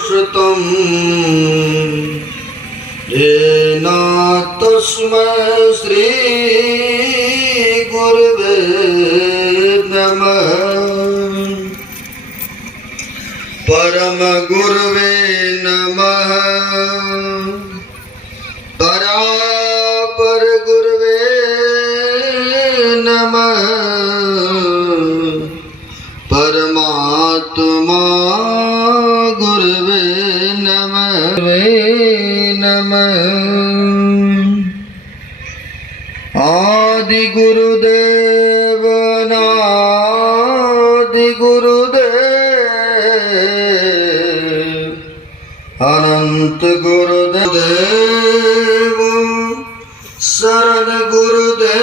श्रुतं येन तस्मै श्री गुरुवे नमः। परम गुरुवे नमः। परापर गुरुवे नमः। परमात्मा गुरुवे नमः। आदि गुरुदेव नादि गुरुदेव अनंत गुरुदेव शरण गुरुदेव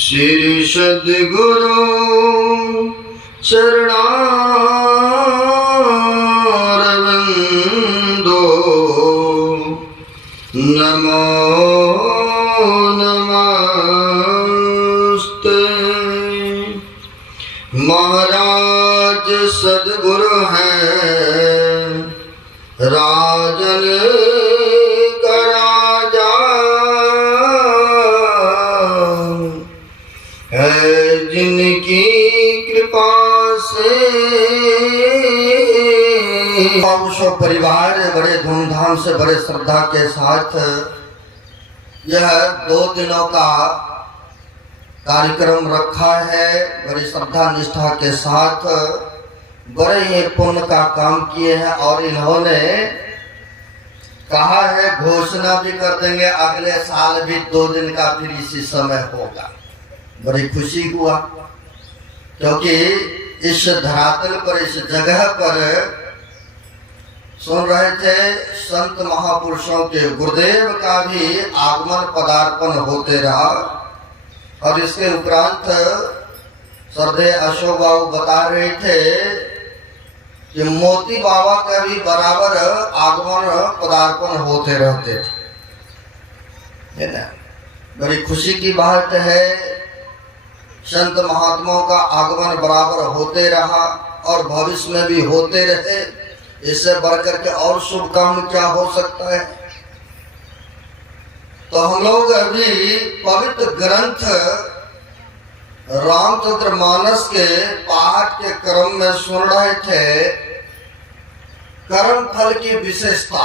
श्री सद्गुरु चरणारविंदो नमो नमस्ते। महाराज सद्गुरु हैं राजन का राजा है जिनकी कृपा से। सब परिवार बड़े धूमधाम से बड़े श्रद्धा के साथ यह 2 दिनों का कार्यक्रम रखा है। बड़ी श्रद्धा निष्ठा के साथ बड़े ही पुण्य का काम किए हैं और इन्होंने कहा है घोषणा भी कर देंगे अगले साल भी 2 दिन का फिर इसी समय होगा। बड़ी खुशी हुआ क्योंकि इस धरातल पर इस जगह पर सुन रहे थे संत महापुरुषों के गुरुदेव का भी आगमन पदार्पण होते रहा और इसके उपरांत श्रद्धेय अशोक बाबू बता रहे थे कि मोती बाबा का भी बराबर आगमन पदार्पण होते रहते थे, है ना। बड़ी खुशी की बात है संत महात्माओं का आगमन बराबर होते रहा और भविष्य में भी होते रहे। इससे बढ़कर के और शुभ काम क्या हो सकता है। तो हम लोग अभी पवित्र ग्रंथ रामचरितमानस के पाठ के क्रम में सुन रहे थे कर्म फल की विशेषता।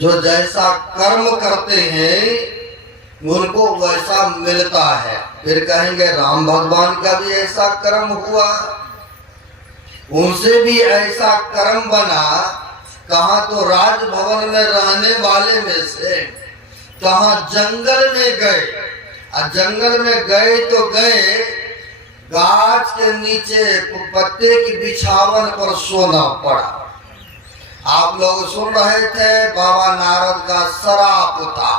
जो जैसा कर्म करते हैं उनको वैसा मिलता है। फिर कहेंगे राम भगवान का भी ऐसा कर्म हुआ, उनसे भी ऐसा कर्म बना। कहाँ तो राजभवन में रहने वाले में से कहाँ जंगल में गए, और जंगल में गए तो गए गाछ के नीचे पत्ते की बिछावन पर सोना पड़ा। आप लोग सुन रहे थे बाबा नारद का शराप था,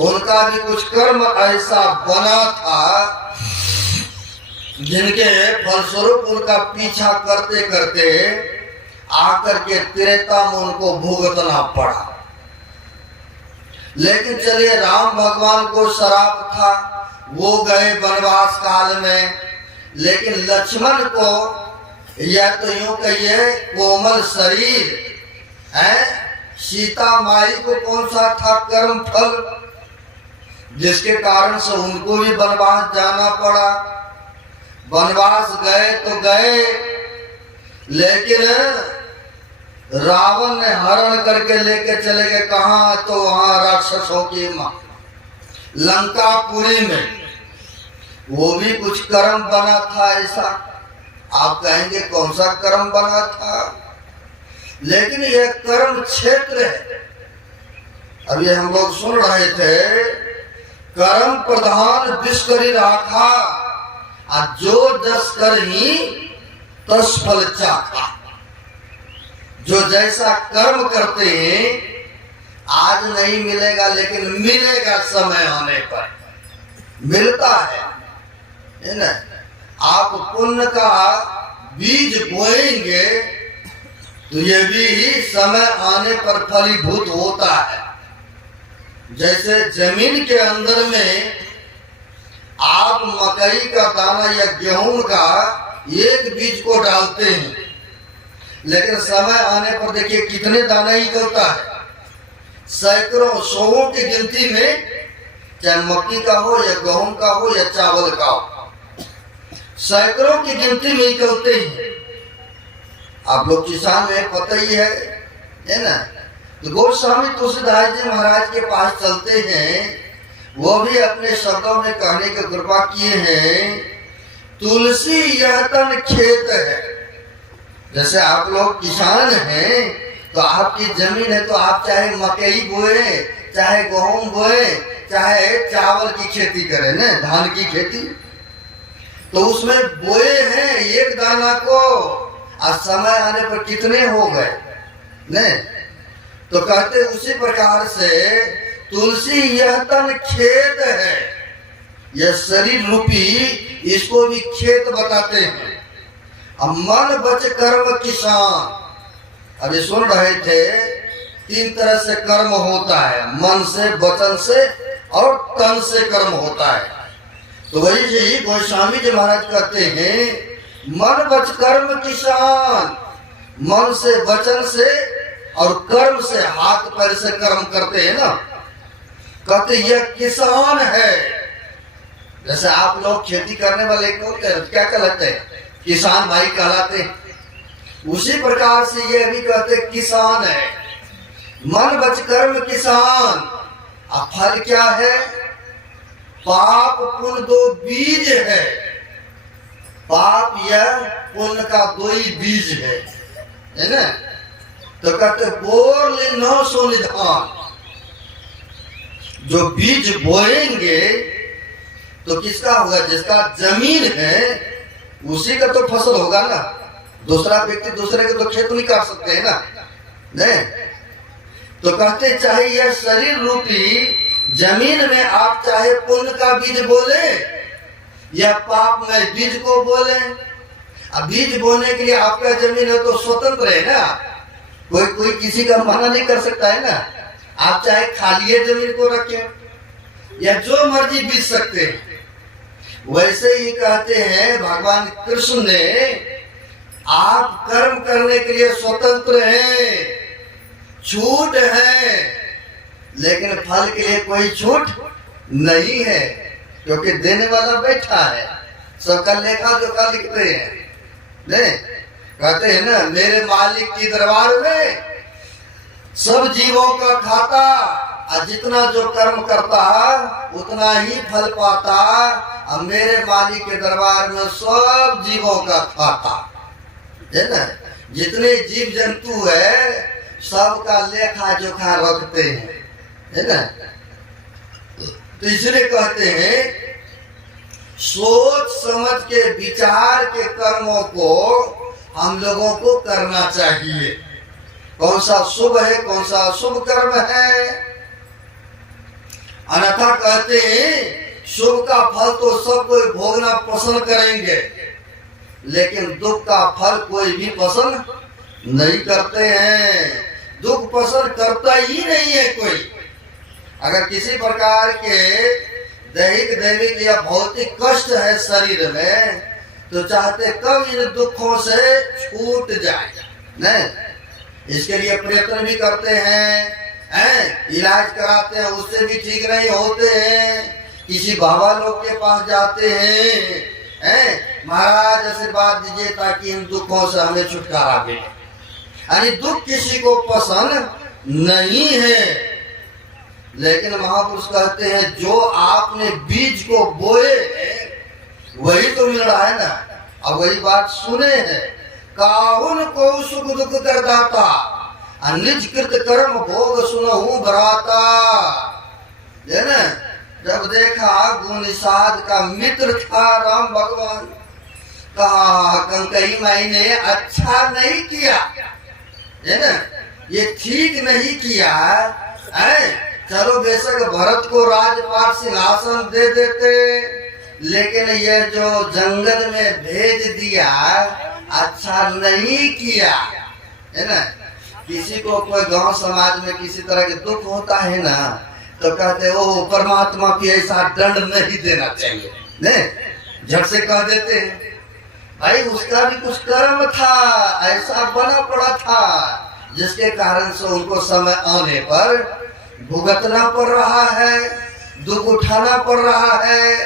उनका भी कुछ कर्म ऐसा बना था जिनके फलस्वरूप उनका पीछा करते करते आकर के त्रेता में उनको भुगतना पड़ा। लेकिन चलिए राम भगवान को शराप था, वो गए वनवास काल में। लेकिन लक्ष्मण को या तो यूं कहिए कोमल शरीर है, सीता माई को कौन सा था कर्म फल जिसके कारण से उनको भी वनवास जाना पड़ा। वनवास गए तो गए, लेकिन रावण ने हरण करके लेके चले गए कहाँ, तो वहां राक्षसों की मां लंकापुरी में। वो भी कुछ कर्म बना था ऐसा। आप कहेंगे कौन सा कर्म बना था, लेकिन यह कर्म क्षेत्र है। अभी हम लोग सुन रहे थे कर्म प्रधान विश्वरी राखा, जो जस करही तस फल चाखा। जो जैसा कर्म करते हैं आज नहीं मिलेगा, लेकिन मिलेगा समय आने पर मिलता है ना। आप पुण्य का बीज बोएंगे तो ये भी समय आने पर फलीभूत होता है। जैसे जमीन के अंदर में मकई का दाना या गेहूं का एक बीज को डालते हैं, लेकिन समय आने पर देखिए कितने दाने ही निकलता है, सैकड़ों सौों की गिनती में, चाहे मक्की का हो या गेहूं का हो या चावल का हो, सैकड़ों की गिनती में निकलते हैं। आप लोग किसान में पता ही है ना। तो गोस्वामी तुलसीदास जी महाराज के पास चलते हैं, वो भी अपने शब्दों में कहने की कृपा किए हैं, तुलसी यह तन खेत है। जैसे आप लोग किसान हैं तो आपकी जमीन है, तो आप चाहे मकई बोए, चाहे गेहूं बोए, चाहे चावल की खेती करें ना, धान की खेती, तो उसमें बोए हैं एक दाना को, आज समय आने पर कितने हो गए ने। तो कहते उसी प्रकार से तुलसी यह तन खेत है, यह शरीर रूपी, इसको भी खेत बताते हैं। अब मन बच कर्म किसान, अभी सुन रहे थे, 3 तरह से कर्म होता है, मन से, वचन से और तन से कर्म होता है। तो वही जी गोस्वामी जी महाराज कहते हैं, मन बच कर्म किसान, मन से, वचन से और कर्म से, हाथ पैर से कर्म करते हैं ना। कहते यह किसान है। जैसे आप लोग खेती करने वाले को क्या कहलाते हैं? किसान भाई कहलाते हैं। उसी प्रकार से ये भी कहते किसान है, मन बच कर्म किसान। अब फल क्या है? पाप पुण्य 2 बीज है, पाप या पुण्य का 2 ही बीज है ना। तो कहते बोर ले 900 निधान, जो बीज बोएंगे तो किसका होगा? जिसका जमीन है उसी का तो फसल होगा ना। दूसरा व्यक्ति दूसरे के तो खेत नहीं काट सकते हैं ना, नहीं। तो कहते चाहे यह शरीर रूपी जमीन में आप चाहे पुण्य का बीज बोले या पाप में बीज को बोले, अब बीज बोने के लिए आपका जमीन है तो स्वतंत्र है ना, कोई किसी का मना नहीं कर सकता है ना। आप चाहे खाली जमीन को रखें या जो मर्जी बीज सकते हैं। वैसे ही कहते हैं भगवान कृष्ण ने, आप कर्म करने के लिए स्वतंत्र हैं, छूट है, लेकिन फल के लिए कोई छूट नहीं है, क्योंकि देने वाला बैठा है, सबका लेखा जोखा लिखते हैं। नहीं कहते हैं ना, मेरे मालिक की दरबार में सब जीवों का खाता, और जितना जो कर्म करता उतना ही फल पाता। अब मेरे मालिक के दरबार में सब जीवों का खाता है ना, जितने जीव जंतु है सबका लेखा जोखा रखते हैं, है ना। तो इसलिए कहते हैं सोच समझ के विचार के कर्मों को हम लोगों को करना चाहिए। कौन सा शुभ है, कौन सा अशुभ कर्म है। अन्यथा कहते हैं शुभ का फल तो सब कोई भोगना पसंद करेंगे, लेकिन दुख का फल कोई भी पसंद नहीं करते हैं। दुख पसंद करता ही नहीं है कोई। अगर किसी प्रकार के दैहिक दैविक या भौतिक कष्ट है शरीर में, तो चाहते कब इन दुखों से छूट जाए, नहीं। इसके लिए प्रयत्न भी करते हैं, इलाज कराते हैं, उससे भी ठीक नहीं होते हैं, किसी बाबा लोग के पास जाते हैं, महाराज आशीर्वाद दीजिए ताकि इन दुखों से हमें छुटकारा मिले। यानी दुख किसी को पसंद नहीं है, लेकिन महापुरुष कहते हैं जो आपने बीज को बोए वही तो मिल रहा है ना। अब वही बात सुने हैं, काहुन को सुख दुख कर दाता, निज कृत कर्म भोग सुनहु बराता। है ना, जब देखा गुणसाद का मित्र था राम भगवान, कहा कंकई माई ने अच्छा नहीं किया, है ना, ये ठीक नहीं किया है। चलो बेशक भरत को राजपाट सिंहासन दे देते, लेकिन ये जो जंगल में भेज दिया अच्छा नहीं किया, है ना। किसी को कोई गांव समाज में किसी तरह के दुख होता है ना, तो कहते ओ परमात्मा की ऐसा दंड नहीं देना चाहिए, नहीं। झट से कह देते हैं भाई उसका भी कुछ कर्म था, ऐसा बना पड़ा था जिसके कारण से उनको समय आने पर भुगतना पड़ रहा है, दुख उठाना पड़ रहा है।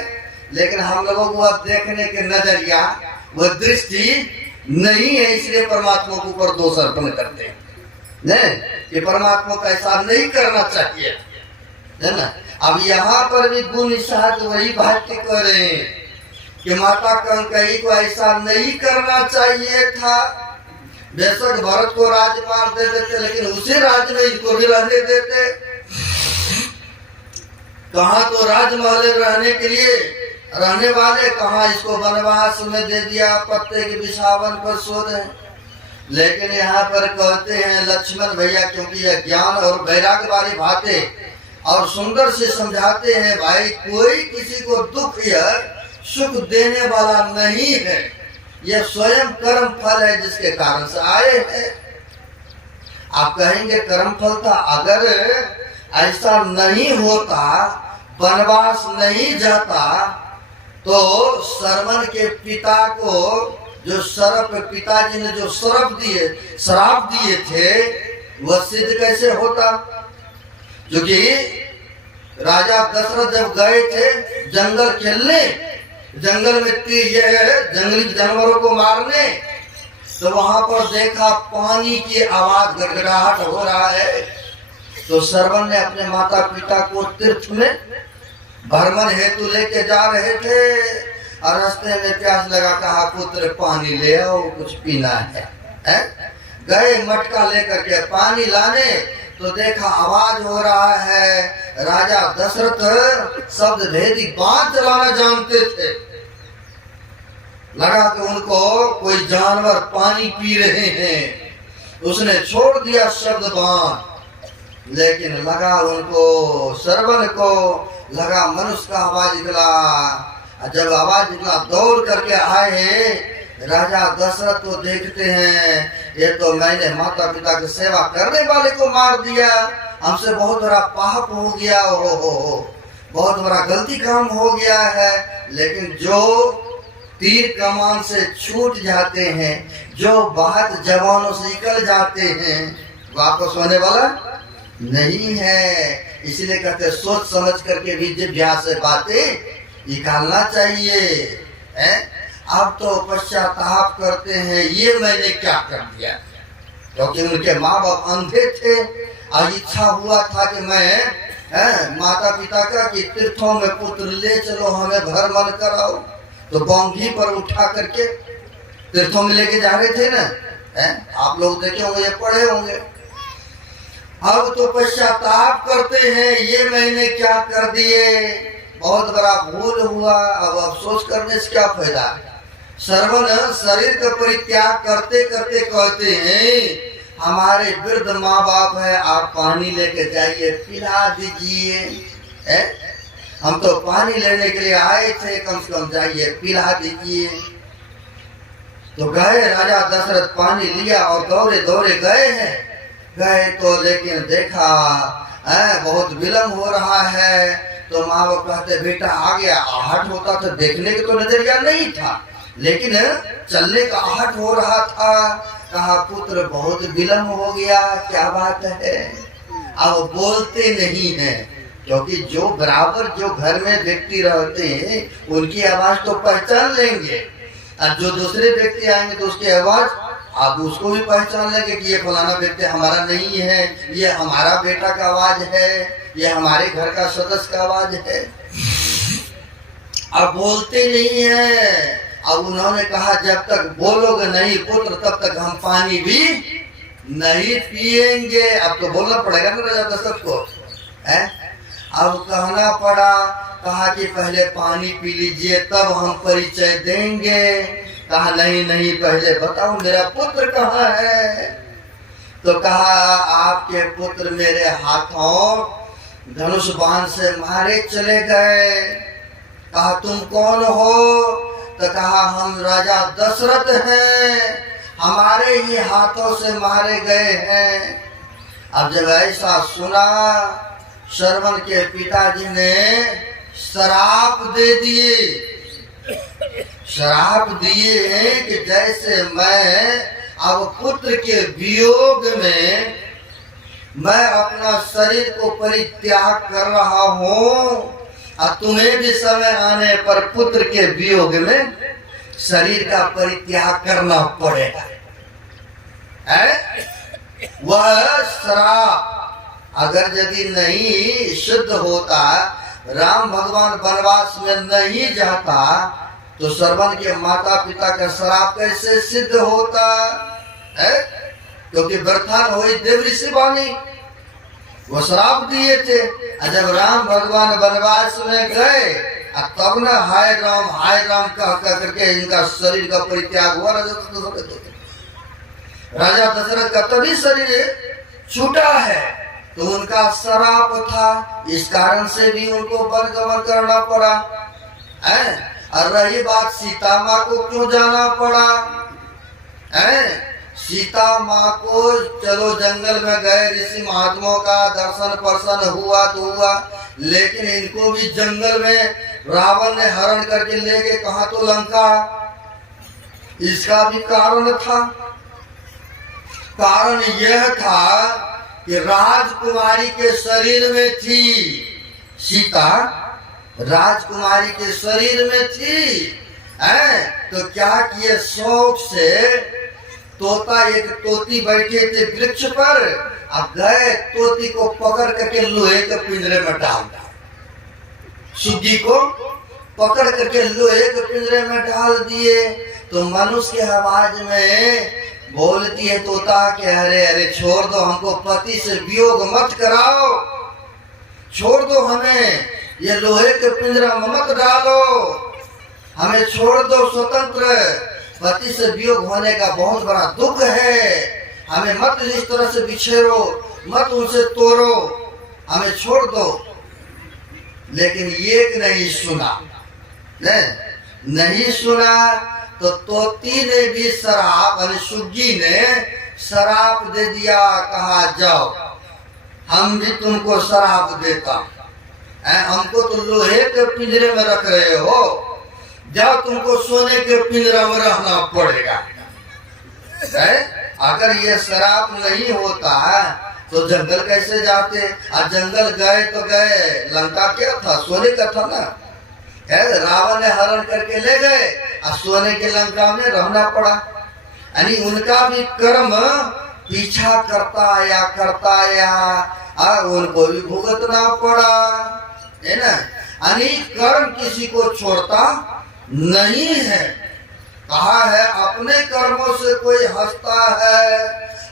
लेकिन हम लोगों को अब देखने के नजरिया, वह दृष्टि नहीं है, इसलिए परमात्मा के ऊपर दोष अर्पण करते हैं नहीं कि परमात्मा को ऐसा नहीं करना चाहिए, है ना। अब यहाँ पर भी गुण निषाद वही बात कर रहे हैं कि माता कैकेयी को ऐसा नहीं करना चाहिए था। बेशक भरत को राजपाट दे देते, लेकिन उसी राज्य में इनको भी रहने देते। कहा तो राजमहल रहने के लिए रहने वाले, कहा इसको वनवास में दे दिया, पत्ते के बिछावन पर सो रहे। लेकिन यहाँ पर कहते हैं लक्ष्मण भैया, क्योंकि यह ज्ञान और वैराग्य वाली बातें और सुंदर से समझाते हैं, भाई कोई किसी को दुख या सुख देने वाला नहीं है, यह स्वयं कर्म फल है जिसके कारण से आए हैं। आप कहेंगे कर्म फल था, अगर ऐसा नहीं होता, वनवास नहीं जाता, तो श्रवण के पिता को जो पिताजी ने जो श्राप दिए थे वह सिद्ध कैसे होता। क्योंकि राजा दशरथ जब गए थे जंगल खेलने, जंगल में जंगली जानवरों को मारने, तो वहां पर देखा पानी की आवाज गड़गड़ाहट हो रहा है। तो श्रवण ने अपने माता पिता को तीर्थ में भ्रमण हेतु लेके जा रहे थे और रास्ते में प्यास लगा, कहा पुत्र पानी ले आओ, कुछ पीना है? गए मटका लेकर के पानी लाने, तो देखा आवाज हो रहा है। राजा दशरथ शब्द भेदी बात चलाना जानते थे, लगा कि उनको कोई जानवर पानी पी रहे हैं, उसने छोड़ दिया शब्द बाण। लेकिन लगा उनको श्रवण को लगा मनुष्य का आवाज निकला। जब आवाज निकला दौड़ करके आए, राजा दशरथ को देखते हैं, ये तो मैंने माता पिता की सेवा करने वाले को मार दिया, हमसे बहुत बड़ा पाप हो गया, हो बहुत बड़ा गलती काम हो गया है। लेकिन जो तीर कमान से छूट जाते हैं, जो बात जवानों से निकल जाते हैं, वापस होने वाला नहीं है। इसलिए कहते सोच समझ करके भी जिभ्या से बातें निकालना चाहिए, है? अब तो पश्चाताप करते हैं, ये मैंने क्या कर दिया, क्योंकि उनके माँ बाप अंधे थे और इच्छा हुआ था कि मैं माता पिता का कि तीर्थों में पुत्र ले चलो, हमें भ्रमण कराओ, तो बोंगी पर उठा करके तीर्थों में लेके जा रहे थे ना, आप लोग देखे होंगे, ये पढ़े होंगे। अब तो पश्चाताप करते हैं, ये मैंने क्या कर दिए, बहुत बड़ा भूल हुआ, अब अफसोस करने से क्या फायदा। श्रवण शरीर का परित्याग करते करते कहते हैं, हमारे वृद्ध माँ बाप है, आप पानी लेके जाइए, पिला दीजिए, हम तो पानी लेने के लिए आए थे, कम से कम जाइए पिला दीजिए। तो गए, राजा दशरथ पानी लिया और दौड़े दौड़े गए हैं। गए तो लेकिन देखा बहुत विलम्ब हो रहा है, तो माँ बाप कहते बेटा आ गया। आहट होता था, देखने के तो नजरिया नहीं था, लेकिन चलने का आहट हो रहा था। कहा पुत्र बहुत विलम्ब हो गया, क्या बात है। अब बोलते नहीं है, क्योंकि जो बराबर जो घर में व्यक्ति रहते हैं उनकी आवाज तो पहचान लेंगे, और जो दूसरे व्यक्ति आएंगे तो उसकी आवाज आप उसको भी पहचान लेंगे कि ये फलाना व्यक्ति हमारा नहीं है, ये हमारा बेटा का आवाज है, ये हमारे घर का सदस्य का आवाज है। अब बोलते नहीं है। अब उन्होंने कहा जब तक बोलोगे नहीं पुत्र, तब तक हम पानी भी नहीं पिएंगे। अब तो बोलना पड़ेगा ना राजा दशरथ को, है? अब कहना पड़ा, कहा कि पहले पानी पी लीजिए तब हम परिचय देंगे। कहा नहीं नहीं, पहले बताओ मेरा पुत्र कहाँ है। तो कहा आपके पुत्र मेरे हाथों धनुष बाण से मारे चले गए। कहा तुम कौन हो? तो कहा हम राजा दशरथ हैं, हमारे ही हाथों से मारे गए हैं। अब जब ऐसा सुना, श्रवण के पिताजी ने श्राप दे दिए श्राप दिए हैं कि जैसे मैं अब पुत्र के वियोग में मैं अपना शरीर को परित्याग कर रहा हूं, और तुम्हें भी समय आने पर पुत्र के वियोग में शरीर का परित्याग करना पड़ेगा। वह श्राप अगर यदि नहीं सिद्ध होता, राम भगवान वनवास में नहीं जाता, तो श्रवण के माता पिता का श्राप कैसे सिद्ध होता है? क्योंकि व्यर्थान हुई देव ऋषि वाणी, वो श्राप दिए थे। जब राम भगवान वनवास में गए, तब न हाय राम कह करके इनका शरीर का परित्याग हुआ। राजा दशरथ का तभी शरीर छूटा है, तो उनका श्राप था, इस कारण से भी उनको वन गमन करना पड़ा है। और रही बात सीता माँ को क्यों जाना पड़ा है? सीता माँ को चलो जंगल में गए, ऋषि महात्माओं का दर्शन पर्शन हुआ तो हुआ, लेकिन इनको भी जंगल में रावण ने हरण करके ले गए, कहा तो लंका। इसका भी कारण था। कारण यह था कि राजकुमारी के शरीर में थी सीता, राजकुमारी के शरीर में थी, तो क्या किए, शौक से तोता, एक तोती बैठे थे वृक्ष पर, अब गए तोती को पकड़ करके लोहे के पिंजरे में डाल दिया। सुग्गी को पकड़ करके लोहे के पिंजरे में डाल दिए, तो मनुष्य की आवाज में बोलती है तोता कि अरे अरे छोड़ दो हमको, पति से वियोग मत कराओ, छोड़ दो हमें, ये लोहे के पिंजरा में मत डालो, हमें छोड़ दो स्वतंत्र, पति से वियोग होने का बहुत बड़ा दुख है, हमें मत इस तरह से बिछेरो, मत उनसे तोड़ो, हमें छोड़ दो। लेकिन एक नहीं सुना, नहीं सुना, तो तोती ने भी शराप, सुग्गी ने शराप दे दिया, कहा जाओ हम भी तुमको शराप देता, हमको तो लोहे के पिंजरे में रख रहे हो, जाओ तुमको सोने के पिंजरा में रहना पड़ेगा। अगर ये शराप नहीं होता तो जंगल कैसे जाते? आज जंगल गए तो गए, लंका क्या था, सोने का था ना, रावण ने हरण करके ले गए, और सोने के लंका में रहना पड़ा। यानी उनका भी कर्म पीछा करता आया, उनको भी भुगतना पड़ा, है ना। यानी कर्म किसी को छोड़ता नहीं है। कहा है अपने कर्मों से कोई हंसता है,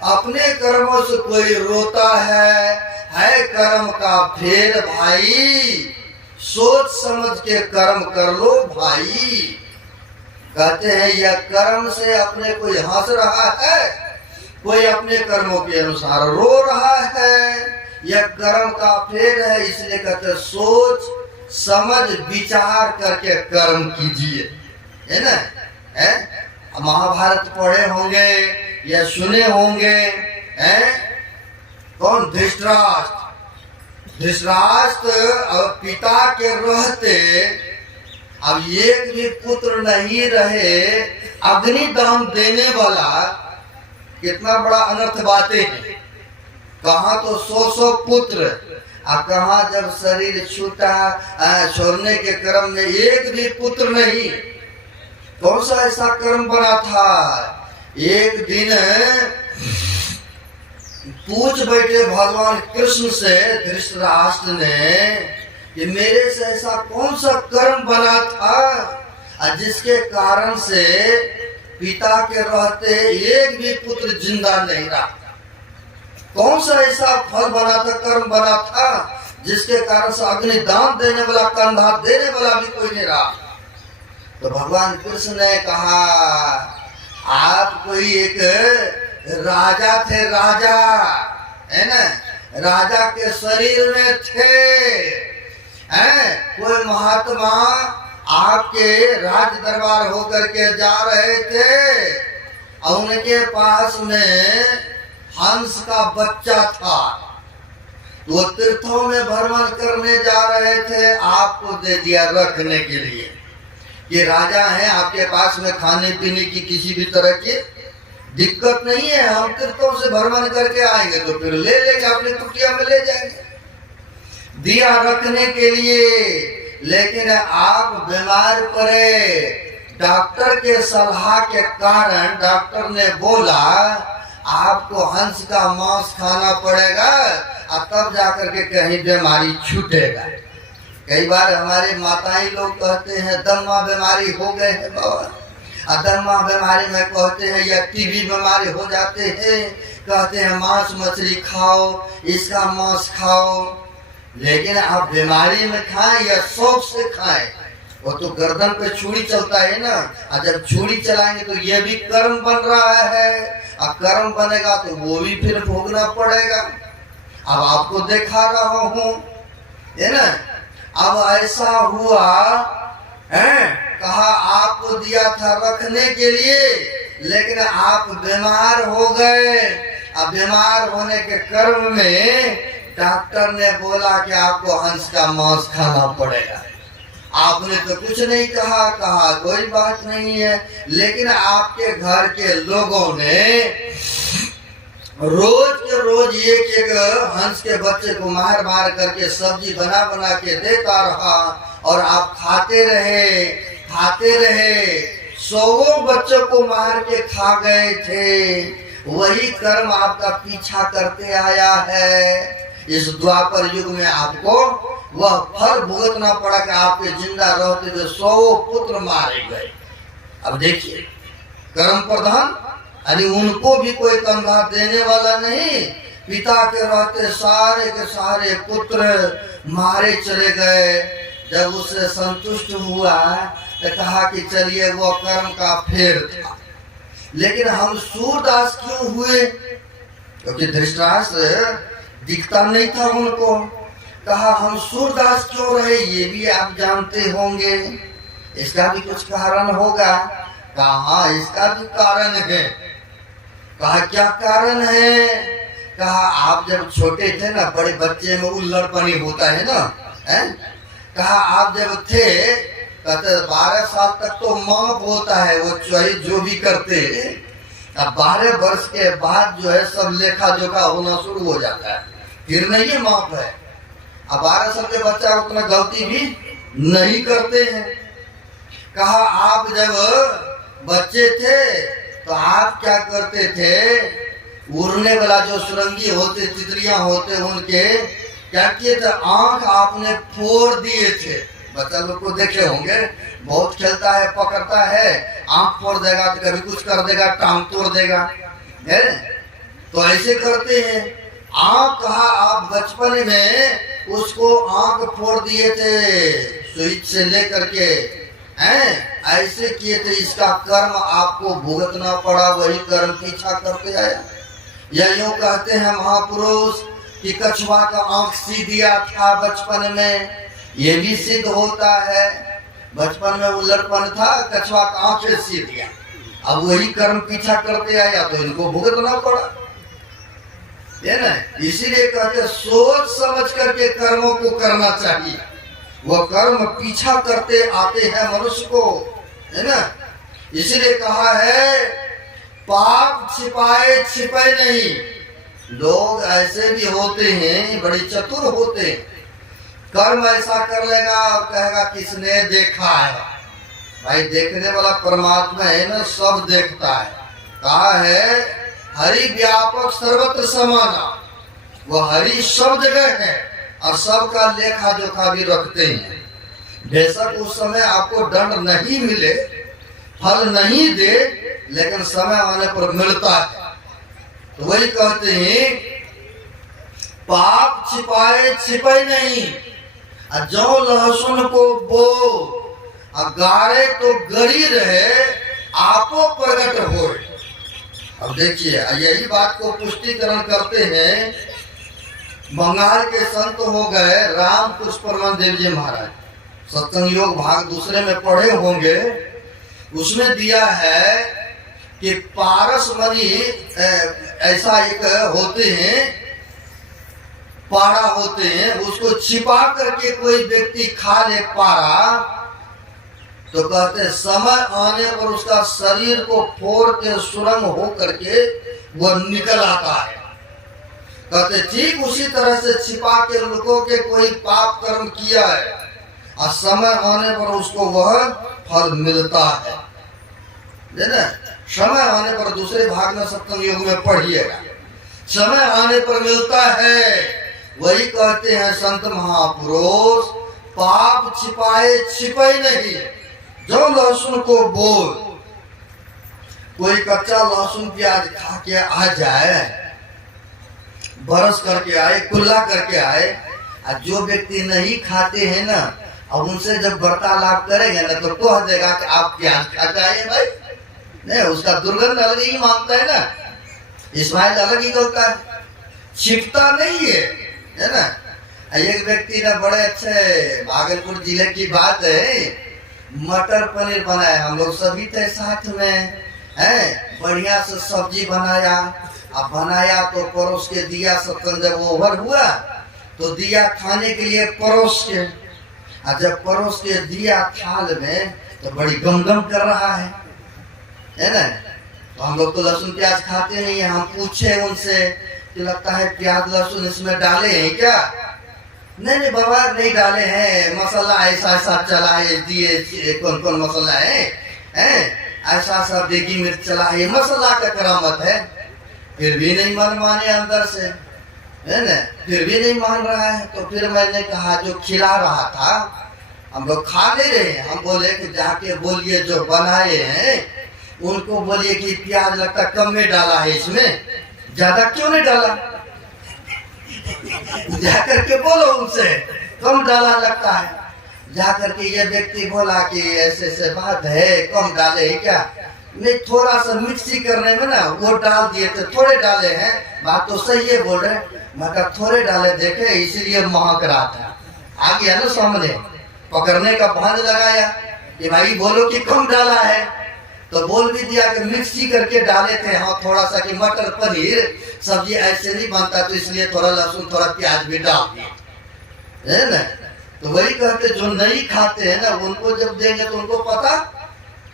अपने कर्मों से कोई रोता है कर्म का फेर भाई, सोच समझ के कर्म कर लो भाई। कहते हैं यह कर्म से अपने कोई हंस रहा है, कोई अपने कर्मों के अनुसार रो रहा है, यह कर्म का फेर है, इसलिए कहते सोच समझ विचार करके कर्म कीजिए, है ना। महाभारत पढ़े होंगे या सुने होंगे, कौन? धृतराष्ट्र और पिता के रहते अब एक भी पुत्र नहीं रहे, अग्निदान देने वाला, कितना बड़ा अनर्थ बातें हैं। कहाँ तो 100 पुत्र, कहा जब शरीर छूटा, छोड़ने के क्रम में एक भी पुत्र नहीं। कौन सा ऐसा कर्म बना था? एक दिन पूछ बैठे भगवान कृष्ण से धृतराष्ट्र ने कि मेरे से ऐसा कौन सा कर्म बना था जिसके कारण से पिता के रहते एक भी पुत्र जिंदा नहीं रहा? कौन सा ऐसा फल बना था, कर्म बना था जिसके कारण से अग्निदान देने वाला, कंधा देने वाला भी कोई नहीं रहा? तो भगवान कृष्ण ने कहा आप कोई एक राजा थे, राजा है ना, राजा के शरीर में थे, कोई महात्मा आपके राज दरबार होकर के जा रहे थे, उनके पास में हंस का बच्चा था, वो तीर्थों में भ्रमण करने जा रहे थे, आपको दे दिया रखने के लिए। कि राजा हैं, आपके पास में खाने पीने की किसी भी तरह की दिक्कत नहीं है, हम तीर्थों से भ्रमण करके आएंगे तो फिर ले लेंगे, अपनी कुटिया में ले जाएंगे, दिया रखने के लिए। लेकिन आप बीमार पड़े, डॉक्टर के सलाह के कारण डॉक्टर ने बोला आपको हंस का मांस खाना पड़ेगा और तब जाकर के कहीं बीमारी छूटेगा। कई बार हमारे माताएं लोग कहते हैं दम्मा बीमारी हो गए है बाबा, अदम्मा बीमारी में कहते हैं या टीबी बीमारी हो जाते हैं, कहते हैं मांस मछली खाओ, इसका मांस खाओ। लेकिन आप बीमारी में खाएं या शौक से खाएं, वो तो गर्दन पे छुरी चलता है ना, और जब छुरी चलाएंगे तो ये भी कर्म बन रहा है, और कर्म बनेगा तो वो भी फिर भोगना पड़ेगा। अब आपको दिखा रहा हूँ है ना। अब ऐसा हुआ है, कहा आपको दिया था रखने के लिए, लेकिन आप बीमार हो गए। अब बीमार होने के क्रम में डॉक्टर ने बोला कि आपको हंस का मांस खाना पड़ेगा। आपने तो कुछ नहीं कहा, कहा कोई बात नहीं है। लेकिन आपके घर के लोगों ने रोज के रोज एक एक हंस के बच्चे को मार मार करके सब्जी बना बना के देता रहा, और आप खाते रहे। 100 बच्चों को मार के खा गए थे। वही कर्म आपका पीछा करते आया है। इस द्वापर युग में आपको वह फल भुगतना पड़ा कि आपके जिंदा रहते हुए 100 पुत्र मारे गए। अब देखिए कर्म प्रधान, यानी उनको भी कोई कंधा देने वाला नहीं। पिता के रहते सारे के सारे पुत्र मारे चले गए। जब उससे संतुष्ट हुआ तो कहा कि चलिए वो कर्म का फेर था। लेकिन हम सूरदास क्यों हुए? क्योंकि धृतराष्ट्र दिखता नहीं था उनको। कहा हम सूरदास क्यों रहे, ये भी आप जानते होंगे, इसका भी कुछ कारण होगा। कहा हाँ इसका भी कारण है। कहा क्या कारण है? कहा आप जब छोटे थे ना, बड़े बच्चे में उल्लड़पनी होता है ना, है? कहा आप जब थे कहते 12 साल तक तो माप होता है, वो चाहे जो भी करते। अब 12 वर्ष के बाद जो है सब लेखा जोखा होना शुरू हो जाता है, फिर नहीं माप है। अब 12 साल के बच्चा उतना गलती भी नहीं करते हैं। कहा आप जब बच्चे थे तो आप क्या करते थे, उड़ने वाला जो सुरंगी होते, तितलियां होते, उनके क्या किए थे, आंख आपने फोड़ दिए थे। बच्चा लोग को देखे होंगे, बहुत खेलता है, पकड़ता है, आंख फोड़ देगा तो कभी कुछ कर देगा, टांग तोड़ देगा, है? तो ऐसे करते हैं। आंख कहा आप बचपन में उसको आंख फोड़ दिए थे, स्विच से लेकर के, हैं? ऐसे किए थे। इसका कर्म आपको भुगतना पड़ा, वही कर्म पीछा करते आया। या यूं कहते हैं महापुरुष कि कछुआ का आंख सी दिया था बचपन में, ये भी सिद्ध होता है। बचपन में उल्लड़पन था, कछुआ का आंख सी दिया, अब वही कर्म पीछा करते आया तो इनको भुगतना पड़ा, है ना। इसीलिए कहते सोच समझ करके कर्मों को करना चाहिए। वो कर्म पीछा करते आते हैं मनुष्य को, है ना। इसीलिए कहा है पाप छिपाए छिपे नहीं। लोग ऐसे भी होते हैं, बड़े चतुर होते हैं, कर्म ऐसा कर लेगा और कहेगा किसने देखा है। भाई देखने वाला परमात्मा है ना, सब देखता है। कहा है हरि व्यापक सर्वत्र समाना, वो हरि सब जगह है और सबका लेखा जोखा भी रखते हैं। बेशक उस समय आपको दंड नहीं मिले, फल नहीं दे, लेकिन समय आने पर मिलता है। तो वही कहते हैं पाप छिपाए छिपे नहीं, जो लहसुन को बो गाड़े तो गरी रहे, आपो प्रकट हो। अब देखिए यही बात को पुष्टिकरण करते हैं बंगाल के संत हो गए राम पुष्परमन देव जी महाराज। सत्संग योग भाग दूसरे में पढ़े होंगे, उसमें दिया है कि पारस मणि ऐसा एक होते हैं, पारा होते हैं, उसको छिपा करके कोई व्यक्ति खा ले पारा तो कहते समय आने पर उसका शरीर को फोड़ के सुरंग हो करके वह निकल आता है। कहते ठीक उसी तरह से छिपा के लुको के कोई पाप कर्म किया है और समय आने पर उसको वह फल मिलता है। समय आने पर दूसरे भाग में सप्तम युग में पढ़िएगा, समय आने पर मिलता है। वही कहते हैं संत महापुरुष, पाप छिपाए छिपे नहीं, जो लहसुन को बोल। कोई कच्चा लहसुन प्याज खा के आ जाए, बरस करके आए, कुल्ला करके आए, और जो व्यक्ति नहीं खाते हैं ना, अब उनसे जब वार्तालाप करेंगे ना तो कह देगा कि आप प्याज खा के आए भाई। नहीं, उसका दुर्गंध अलग ही मांगता है ना, इस्माइल अलग ही होता है, छिपता नहीं है ना। एक व्यक्ति ने बड़े अच्छे, भागलपुर जिले की बात है, मटर पनीर बनाया, हम लोग सभी थे साथ में, है बढ़िया से सब्जी बनाया। अब बनाया तो परोस के दिया, सत्संग जब ओवर हुआ तो दिया खाने के लिए परोस के, और जब परोस के दिया थाल में तो बड़ी गमगम कर रहा है ना। तो हम लोग तो लहसुन प्याज खाते नहीं है, हम पूछे उनसे कि लगता है प्याज लहसुन इसमें डाले हैं क्या? नहीं बाबा नहीं डाले हैं, मसाला ऐसा ऐसा चला है, दिए कौन कौन मसाला है, ऐसा सा देगी मिर्च चला है, मसाला का करामत है। फिर भी नहीं मन माने अंदर से, है ना, फिर भी नहीं मान रहा है। तो फिर मैंने कहा, जो खिला रहा था, हम लोग खा ले रहे हैं, हम बोले कि जाके बोलिए जो बनाए हैं उनको बोलिए कि प्याज लगता कम में डाला है, इसमें ज्यादा क्यों नहीं डाला? जाकर के बोलो उनसे, कम डाला लगता है। जाकर के ये व्यक्ति बोला कि ऐसे ऐसे बात है, कम डाले है क्या? नहीं, थोड़ा सा मिक्सी करने में ना वो डाल दिए थे, थोड़े डाले हैं। बात तो सही है बोल रहे, मगर थोड़े डाले देखे इसीलिए महक रहा था। आ गया ना सामने, पकड़ने का भांज लगाया कि भाई बोलो कि कम डाला है, तो बोल भी दिया कि मिक्सी करके डाले थे, हाँ थोड़ा सा, कि मटर पनीर सब्जी ऐसे नहीं बनता तो इसलिए थोड़ा लहसुन थोड़ा प्याज भी डाल दिए, है ना। तो वही कहते, जो नहीं खाते हैं ना उनको जब देंगे तो उनको पता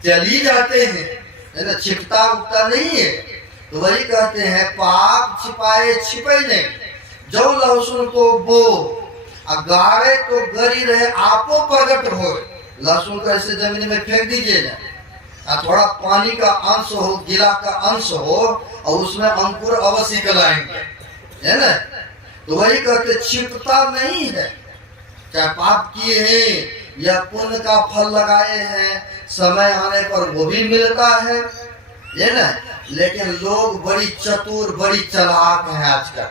चल ही जाते हैं, है ना, छिपता उगता नहीं है। तो वही कहते हैं, पाप छिपाए छिपे नहीं, जो लहसुन को बो गाड़े तो गरी रहे आपो प्रगट हो। लहसुन को ऐसे जमीन में फेंक दीजिए ना, थोड़ा पानी का अंश हो, गिला का अंश हो, और उसमें अंकुर अवश्य निकलाएंगे, है ना। तो वही कहते छिपता नहीं है, चाहे पाप किए हैं या पुण्य का फल लगाए हैं, समय आने पर वो भी मिलता है ना। लेकिन लोग बड़ी चतुर, बड़ी चालाक हैं आजकल।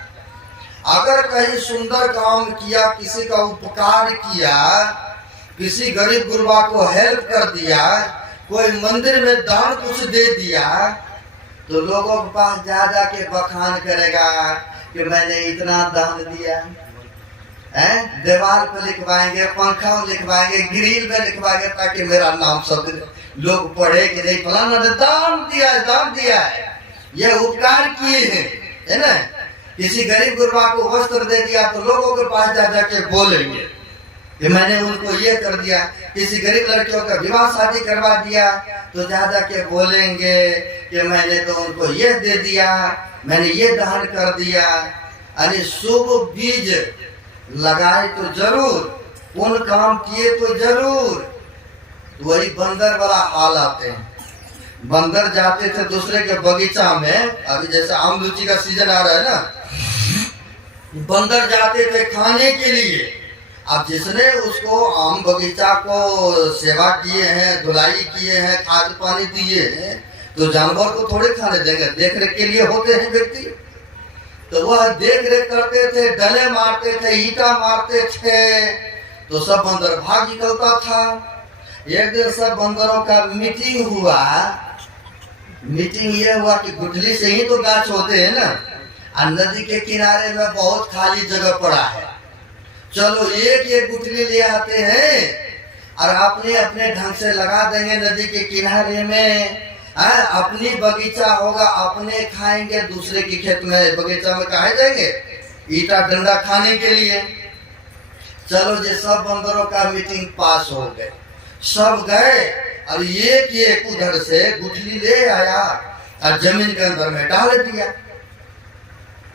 अगर कहीं सुंदर काम किया, किसी का उपकार किया, किसी गरीब गुरबा को हेल्प कर दिया, कोई मंदिर में दान कुछ दे दिया, तो लोगों के पास जा के बखान करेगा कि मैंने इतना दान दिया है। दीवार पर लिखवाएंगे, पंखा में लिखवाएंगे, ग्रिल में लिखवाएंगे, ताकि मेरा नाम सब लोग पढ़े कि नहीं फलाना ने दान दिया है, दान दिया है, ये उपकार किए हैं, है ना। किसी गरीब गुरबा को वस्त्र दे दिया तो लोगों के पास जा के बोलेंगे कि मैंने उनको ये कर दिया। किसी गरीब लड़कियों का विवाह शादी करवा दिया तो जा के बोलेंगे कि मैंने तो उनको ये दे दिया, मैंने ये दान कर दिया। अरे शुभ बीज लगाए तो जरूर, पुण्य काम किए तो जरूर। वही बंदर वाला हाल आते हैं। बंदर जाते थे दूसरे के बगीचा में, अभी जैसे आम लीची का सीजन आ रहा है ना, बंदर जाते थे खाने के लिए। अब जिसने उसको आम बगीचा को सेवा किए हैं, धुलाई किए हैं, खाद पानी दिए हैं, तो जानवर को थोड़े खाने देंगे, देख रेख के लिए होते हैं व्यक्ति। तो वह देख रेख करते थे, डले मारते थे, ईंटा मारते थे, तो सब बंदर भाग निकलता था। एक दिन सब बंदरों का मीटिंग हुआ। मीटिंग ये हुआ कि गुठली से ही तो गाछ होते हैं ना, और नदी के किनारे में बहुत खाली जगह पड़ा है, चलो एक गुठली ले आते हैं और अपने अपने ढंग से लगा देंगे नदी के किनारे में। अपनी बगीचा होगा, अपने खाएंगे, दूसरे की खेत में बगीचा में कहा जाएंगे ईटा डंडा खाने के लिए। चलो जी, सब बंदरों का मीटिंग पास हो गए, सब गए और एक उधर से गुठली ले आया और जमीन के अंदर में डाल दिया।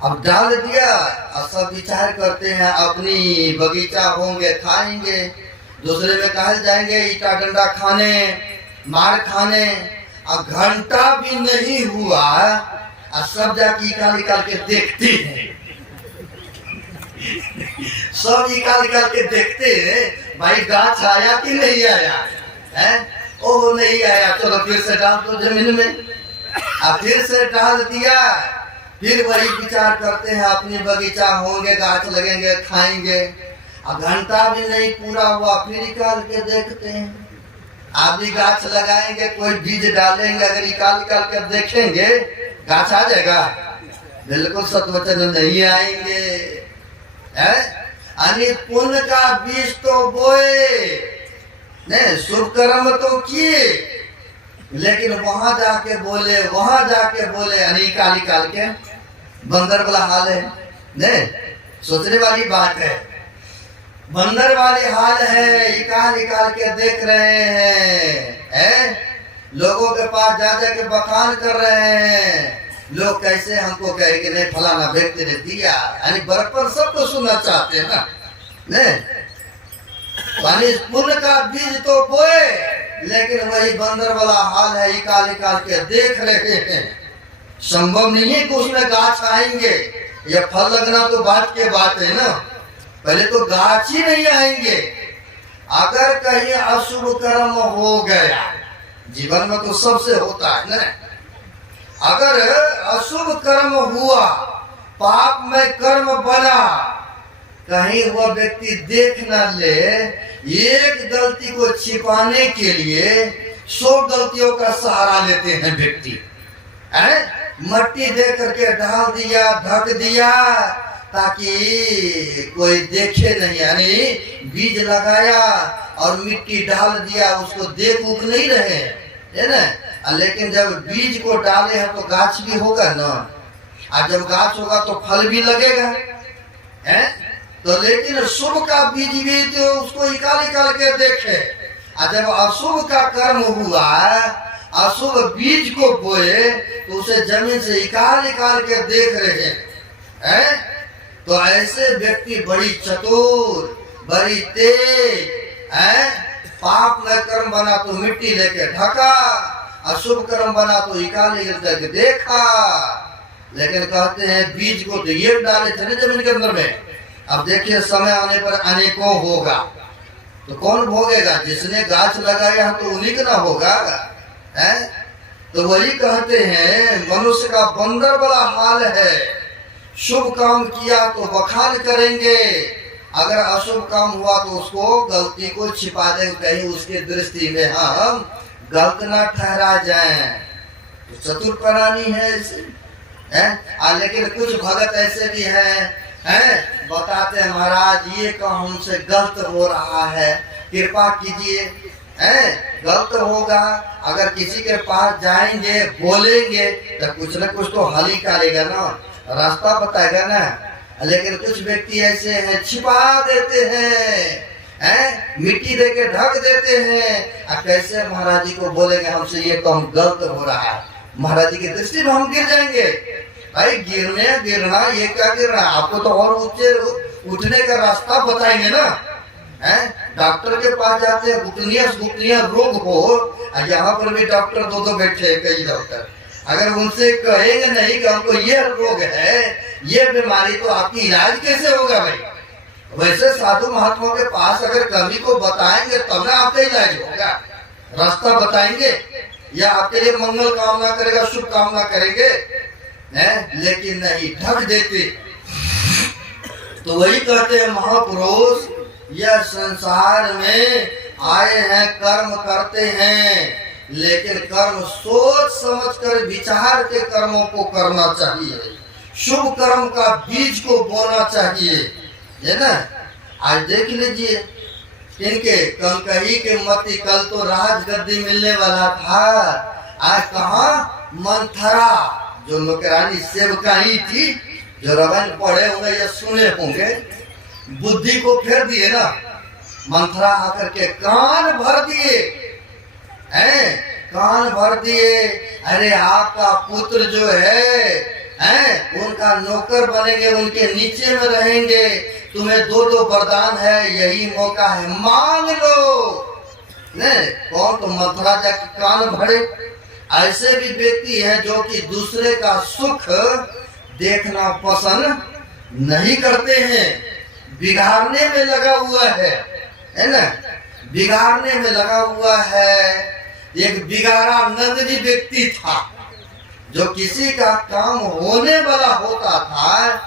अब डाल दिया और सब विचार करते हैं अपनी बगीचा होंगे खाएंगे, दूसरे में कहा जाएंगे ईटा डंडा खाने, मार खाने। अब घंटा भी नहीं हुआ और सब जाके निकाल निकाल के देखते हैं। सब निकाल के देखते हैं भाई गाछ आया कि नहीं आया है। ओह नहीं आया, चलो फिर से डाल दो जमीन में। अब फिर से डाल दिया, फिर वही विचार करते हैं अपनी बगीचा होंगे, गाछ लगेंगे, खाएंगे। अब घंटा भी नहीं पूरा हुआ, फिर निकाल के देखते हैं। आप भी गाछ लगाएंगे, कोई बीज डालेंगे, अगर निकाल के देखेंगे गाछ आ जाएगा? बिल्कुल सतवचन नहीं आएंगे। यानी पुण्य का बीज तो बोए, नहीं शुभ कर्म तो किए, लेकिन वहां जाके बोले निकाल के बंदर वाला हाल है। नहीं सोचने वाली बात है, बंदर वाली हाल है। निकाल के देख रहे हैं, लोगों के पास जा के बखान कर रहे हैं। लोग कैसे हमको कहे कि नहीं फलाना व्यक्ति ने दिया, यानी बरपर सब तो सुनना चाहते हैं ना। नहीं पुण्य का बीज तो बोए, लेकिन वही बंदर वाला हाल है। निकाल के देख रहे हैं। संभव नहीं है कि उसमें गाछ आएंगे या फल लगना तो बात के बात है ना, पहले तो गाछ ही नहीं आएंगे। अगर कहीं अशुभ कर्म हो गया, जीवन में तो सबसे होता है ना, अगर अशुभ कर्म हुआ, पाप में कर्म बना, कहीं वह व्यक्ति देख न ले, एक गलती को छिपाने के लिए 100 गलतियों का सहारा लेते हैं व्यक्ति। मट्टी दे करके डाल दिया, ढक दिया, ताकि कोई देखे नहीं। यानी बीज लगाया और मिट्टी डाल दिया, उसको देख उग नहीं रहे है ना। लेकिन जब बीज को डाले हैं तो गाछ भी होगा ना, और जब गाछ होगा तो फल भी लगेगा है। तो लेकिन शुभ का बीज भी तो उसको निकाल के देखे, और जब अशुभ का कर्म हुआ, अशुभ बीज को बोए, तो उसे जमीन से निकाल के देख रहे हैं। तो ऐसे व्यक्ति बड़ी चतुर, बड़ी तेज है। पाप में कर्म बना तो मिट्टी लेके ढका, अशुभ कर्म बना तो निकाल के देखा। लेकिन कहते हैं बीज को तो ये डाले थे ना जमीन के अंदर में। अब देखिए समय आने पर अनेकों होगा, तो कौन भोगेगा? जिसने गाछ लगाया तो उन्हीं का ना होगा है। तो वही कहते हैं मनुष्य का बंदर वाला हाल है। शुभ काम किया तो बखान करेंगे, अगर अशुभ काम हुआ तो उसको गलती को छिपा देंगे, कहीं उसकी दृष्टि में हम गलत ना ठहरा जाएं। तो चतुर प्राणी है ऐसे है। लेकिन कुछ भगत ऐसे भी हैं बताते हैं महाराज ये काम हमसे गलत हो रहा है, कृपा कीजिए। गलत होगा, अगर किसी के पास जाएंगे बोलेंगे तो कुछ न कुछ तो हल ही करेगा ना, रास्ता बताएगा ना। लेकिन कुछ व्यक्ति ऐसे हैं छिपा देते हैं, मिट्टी देके ढक देते हैं। और कैसे महाराज जी को बोलेंगे हमसे ये काम गलत हो रहा है, महाराज जी की दृष्टि में हम गिर जाएंगे। भाई गिरना ये क्या गिरना, आपको तो और ऊंचे उठने का रास्ता बताएंगे ना। डॉक्टर के पास जाते हैं, गुटनिया रोग हो, यहाँ पर भी डॉक्टर दो बैठे हैं कई डॉक्टर। अगर उनसे कहेंगे नहीं कि हमको ये रोग है, ये बीमारी, तो आपकी इलाज कैसे होगा भाई? वैसे साधु महात्माओं के पास अगर कमी को बताएंगे तब ना आपका इलाज होगा, रास्ता बताएंगे, या आपके लिए मंगल कामना करेगा, शुभ कामना करेंगे लेकिन नहीं, ढक देते। तो वही कहते हैं महापुरुष यह संसार में आए हैं, कर्म करते हैं, लेकिन कर्म सोच समझकर विचार के कर्मों को करना चाहिए। शुभ कर्म का बीज को बोना चाहिए, है ना। आज देख लीजिए इनके कंकही के मती, कल तो राजगद्दी मिलने वाला था, आज कहाँ मंथरा जो नौकरानी सेवका ही थी, जो रवन पढ़े होंगे या सुने होंगे, बुद्धि को फेर दिए ना। मंथरा आकर के कान भर दिए, हैं कान भर दिए। अरे आपका पुत्र जो है उनका नौकर बनेंगे, उनके नीचे में रहेंगे, तुम्हें 2-2 वरदान है, यही मौका है, मांग लो। नहीं कौन तो मंथरा जाके कान भरे। ऐसे भी व्यक्ति है जो कि दूसरे का सुख देखना पसंद नहीं करते हैं, बिगाड़ने में लगा हुआ है ना, बिगाड़ने में लगा हुआ है। एक बिगाड़ा नंदनी व्यक्ति था जो किसी का काम होने वाला होता था,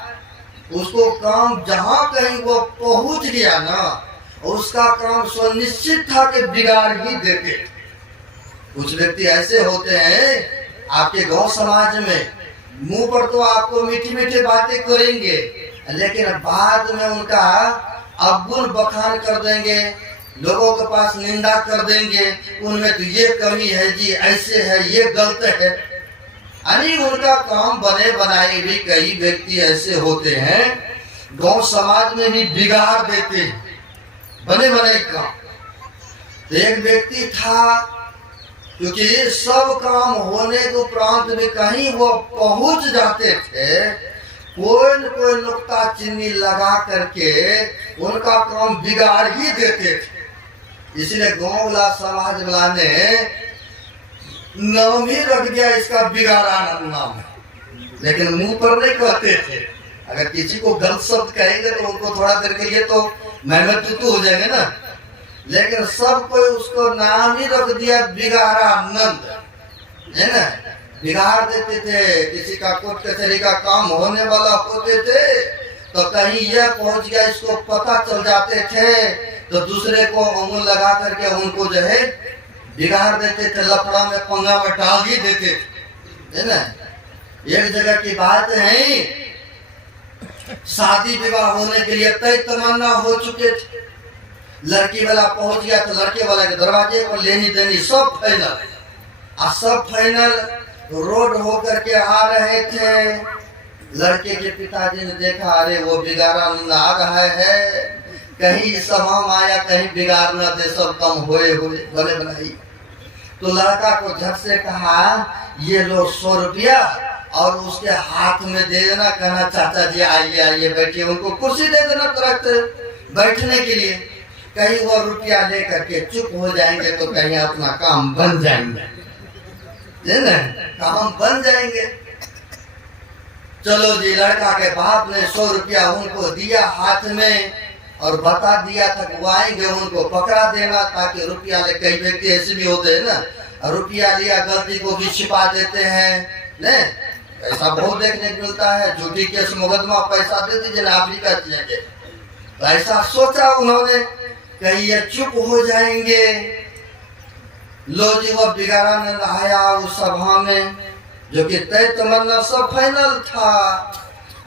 उसको काम जहां कहीं वो पहुंच गया ना, उसका काम सुनिश्चित था कि बिगाड़ ही देते। कुछ व्यक्ति ऐसे होते हैं आपके गांव समाज में, मुंह पर तो आपको मीठी मीठी बातें करेंगे, लेकिन बाद में उनका अवगुण बखान कर देंगे, लोगों के पास निंदा कर देंगे, उनमें तो ये कमी है जी, ऐसे है, ये गलत है। यानी उनका काम बने बनाए भी कई व्यक्ति ऐसे होते हैं, गांव समाज में भी बिगाड़ देते हैं बने बनाए काम। तो एक व्यक्ति था, क्योंकि सब काम होने के उपरांत में कहीं वो पहुंच जाते थे, कोई न कोई नुक्ता चिन्ही लगा करके उनका काम बिगाड़ ही देते थे। इसलिए गांव वाला समाज वाला ने नाम ही रख दिया इसका बिगाड़ा नाम, लेकिन मुंह पर नहीं कहते थे। अगर किसी को गलत शब्द कहेंगे तो उनको थोड़ा देर के लिए तो मेहनत हो जाएंगे ना, लेकिन सब कोई उसको नाम ही रख दिया बिगाड़ा नंद, है ना। बिगाड़ देते थे, किसी का कोर्ट कचहरी का काम होने वाला होते थे तो कहीं यह पहुंच गया इसको पता चल जाते थे, तो दूसरे को उंगली लगा करके उनको जो है बिगाड़ देते थे, लफड़ा में पंगा में डाल ही देते थे, है ना। एक जगह की बात है, शादी विवाह होने के लिए तय तमन्ना हो चुके थे, लड़की वाला पहुंच गया तो लड़के वाले के दरवाजे पर लेनी देनी सब फाइनल, और सब फाइनल रोड होकर के आ रहे थे। लड़के के पिताजी ने देखा, अरे वो बिगाड़ा आ रहा है, कहीं सभा में आया कहीं बिगाड़ न दे, सब कम होए हुए बने बनाई। तो लड़का को झट से कहा, ये लो 100 रुपया और उसके हाथ में दे देना, कहना चाचा जी आइए आइए बैठिए, उनको कुर्सी दे देना तुरंत बैठने के लिए। कहीं वो रुपया लेकर के चुप हो जाएंगे तो कहीं अपना काम बन जाएंगे, है ना, काम बन जाएंगे। चलो जी, लड़का के बाप ने 100 रुपया उनको दिया हाथ में और बता दिया था कि वो आएंगे उनको पकड़ा देना, ताकि रुपया ले। कई व्यक्ति ऐसे भी होते हैं ना, रुपया लिया गलती को भी छिपा देते हैं, ने ऐसा बहुत देखने को मिलता है। झूठी केस मुकदमा, पैसा दे दीजिए ना, आप लिखा लेंगे। तो ऐसा सोचा उन्होंने, कहीं ये चुप हो जाएंगे। लो जी, वो बिगाड़ा नंद आया उस सभा में, जो कि तय तमन्ना सब फाइनल था।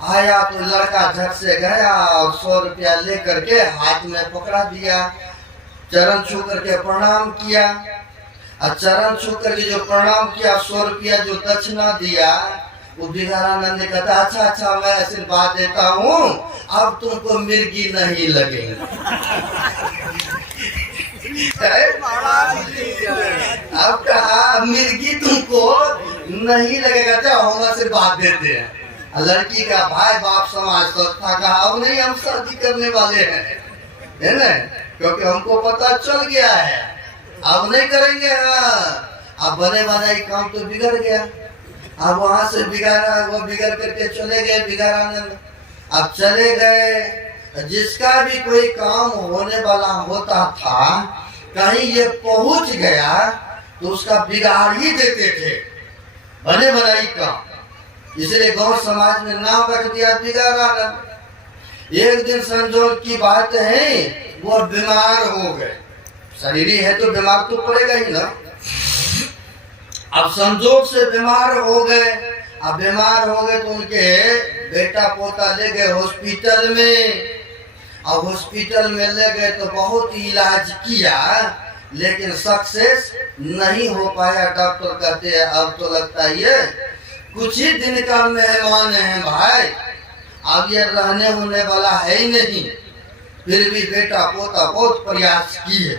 आया तो लड़का झट से गया और 100 रुपया लेकर के हाथ में पकड़ा दिया, चरण छू करके प्रणाम किया। और चरण छू करके जो प्रणाम किया, 100 रुपया जो दक्षिणा दिया, वो बिगाड़ानंद ने कहा, अच्छा अच्छा मैं आशीर्वाद देता हूँ, अब तुमको मिर्गी नहीं लगेगी। अब कहा मिर्गी तुमको नहीं लगेगा, जाओ हम आशीर्वाद देते हैं। लड़की का भाई बाप समाज सोचता, कहा अब नहीं हम शादी करने वाले हैं, है ना, क्योंकि हमको पता चल गया है, अब नहीं करेंगे। अब बने बनाई काम तो बिगड़ गया। अब वहां से बिगाड़ा, वो बिगड़ करके चले गए बिगाड़ानंद। अब चले गए, जिसका भी कोई काम होने वाला होता था, कहीं ये पहुंच गया तो उसका बिगाड़ ही देते थे, बने बनाई काम। इसलिए गांव समाज में नाम रख दिया बिगाड़ानंद। एक दिन संजोग की बात है, वो बीमार हो गए। शरीरी है तो बीमार तो पड़ेगा ही ना। अब संजोग से बीमार हो गए। अब बीमार हो गए तो उनके बेटा पोता ले गए हॉस्पिटल में। अब हॉस्पिटल में ले गए तो बहुत इलाज किया, लेकिन सक्सेस नहीं हो पाया। डॉक्टर कहते हैं अब तो लगता है कुछ ही दिन का मेहमान है भाई, अब ये रहने होने वाला है ही नहीं। फिर भी बेटा पोता बहुत प्रयास किए,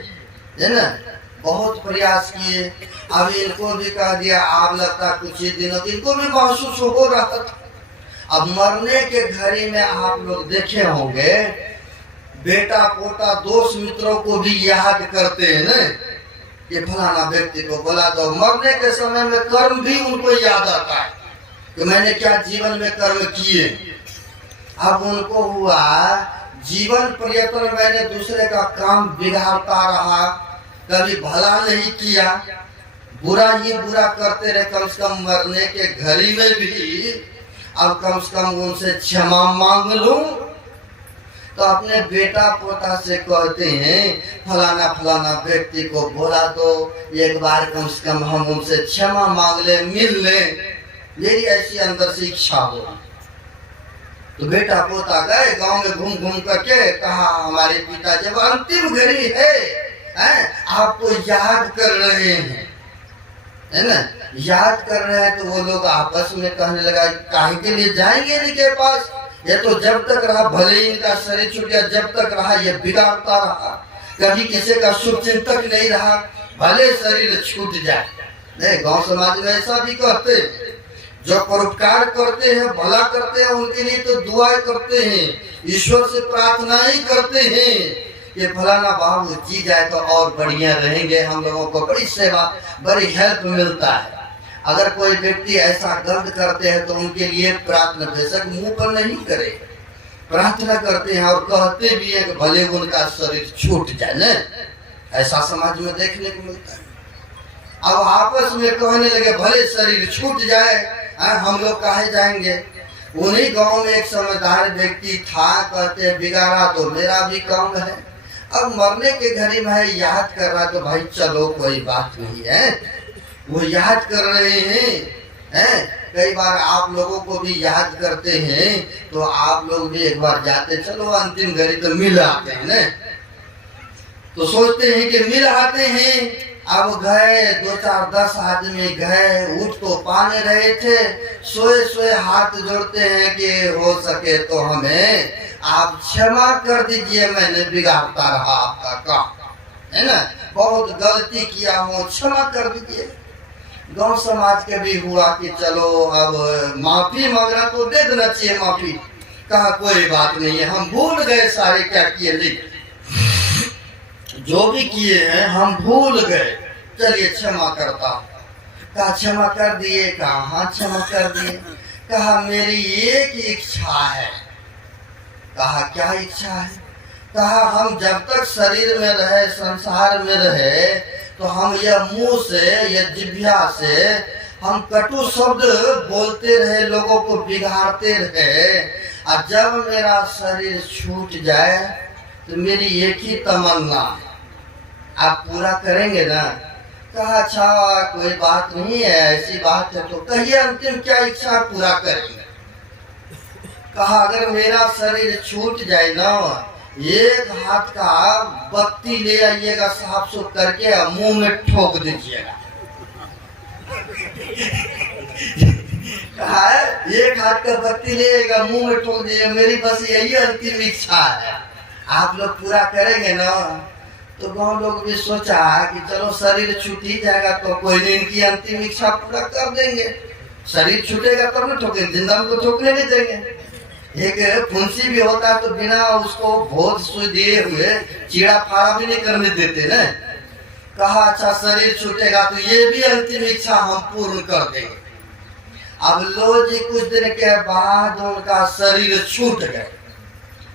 है ना, बहुत प्रयास किए। अब इनको भी कह दिया, आप लगता कुछ ही दिनों इनको भी महसूस हो रहा था। अब मरने के घड़ी में आप लोग देखे होंगे, बेटा पोता दोस्त मित्रों को भी याद करते हैं ना, कि फलाना व्यक्ति को बोला दो। मरने के समय में कर्म भी उनको याद आता है कि मैंने क्या जीवन में कर्म किए। अब उनको हुआ जीवन पर्यटन मैंने दूसरे का काम बिगाड़ता रहा, कभी भला नहीं किया, बुरा ही बुरा करते रहे। कम से कम मरने के घड़ी में भी अब कम से कम उनसे क्षमा मांग लूं। तो अपने बेटा पोता से कहते हैं, फलाना फलाना व्यक्ति को बोला तो एक बार कम से कम हम उनसे क्षमा मांग ले, मिल ले, मेरी ऐसी अंदर से इच्छा हो। तो बेटा पोता गए गांव में घूम घूम करके, कहा हमारे पिता जब अंतिम घड़ी है, आपको याद कर रहे हैं, है ना, याद कर रहे हैं। तो वो लोग आपस में कहने लगा, काहे के लिए जाएंगे इनके पास, ये तो जब तक रहा भले इनका शरीर छूट गया, जब तक रहा ये बिगाड़ता रहा, कभी किसी का शुभ चिंतक नहीं रहा, भले शरीर छूट जाए। नहीं, गांव समाज में ऐसा भी कहते हैं, जो परोपकार करते हैं, भला करते हैं, उनके लिए तो दुआएं करते हैं, ईश्वर से प्रार्थना ही करते हैं कि फलाना बाबू जी जाए तो और बढ़िया रहेंगे, हम लोगों को बड़ी सेवा बड़ी हेल्प मिलता है। अगर कोई व्यक्ति ऐसा गलत करते हैं तो उनके लिए प्रार्थना बेशक मुंह पर नहीं करे, प्रार्थना करते हैं और कहते भी है कि भले उनका शरीर छूट जाए न। ऐसा समाज में देखने को मिलता है। अब आपस में कहने लगे भले शरीर छूट जाए, हम लोग काहे जाएंगे। उन्हीं गांव में एक समझदार व्यक्ति था, कहते बिगाड़ा तो मेरा भी काम है। अब मरने के घड़ी में है, याद कर रहा तो भाई चलो कोई बात नहीं है, वो याद कर रहे हैं। कई बार आप लोगों को भी याद करते हैं, तो आप लोग भी एक बार जाते, चलो अंतिम घड़ी तो मिल आते हैं न। तो सोचते हैं कि मिल आते हैं। अब गए 2-4-10 आदमी गए, उठ तो पाने रहे थे, सोए सोए हाथ जोड़ते हैं कि हो सके तो हमें आप क्षमा कर दीजिए, मैंने बिगाड़ता रहा आपका काम, है ना, बहुत गलती किया हो, क्षमा कर दीजिए। गांव समाज के भी हुआ कि चलो अब माफी मांगना तो दे देना चाहिए माफी। कहा कोई बात नहीं है, हम भूल गए सारे क्या किए, लिख जो भी किए हैं हम भूल गए, चलिए क्षमा करता। कहा क्षमा कर दिए, कहा हाँ क्षमा कर दिए। कहा मेरी एक इच्छा है। कहा क्या इच्छा है। कहा हम जब तक शरीर में रहे, संसार में रहे, तो हम यह मुंह से, यह जिह्वा से हम कटु शब्द बोलते रहे, लोगों को बिगाड़ते रहे। और जब मेरा शरीर छूट जाए तो मेरी एक ही तमन्ना, आप पूरा करेंगे ना। कहा अच्छा कोई बात नहीं है, ऐसी बात है तो कहिए अंतिम क्या इच्छा पूरा करेंगे। कहा अगर मेरा शरीर छूट जाए ना, एक हाथ का बत्ती ले आइएगा साफ सुथ करके, मुंह में ठोक दीजिएगा। कहा एक हाथ का बत्ती ले आइएगा, मुंह में ठोक दीजिएगा, मेरी बस यही अंतिम इच्छा है, आप लोग पूरा करेंगे ना। तो गाँव लोग भी सोचा कि चलो शरीर छूट ही जाएगा तो कोई नहीं, इनकी अंतिम इच्छा पूरा कर देंगे। शरीर छूटेगा तब ना ठोकेंगे, जिंदा को ठोकने नहीं देंगे। एक फुंसी भी होता है तो बिना उसको भोज सुई दिए हुए चीड़ा फाड़ा भी नहीं करने देते ना। कहा अच्छा शरीर छूटेगा तो ये भी अंतिम इच्छा हम पूर्ण कर देंगे। अब लो जी कुछ दिन के बाद उनका शरीर छूट गए।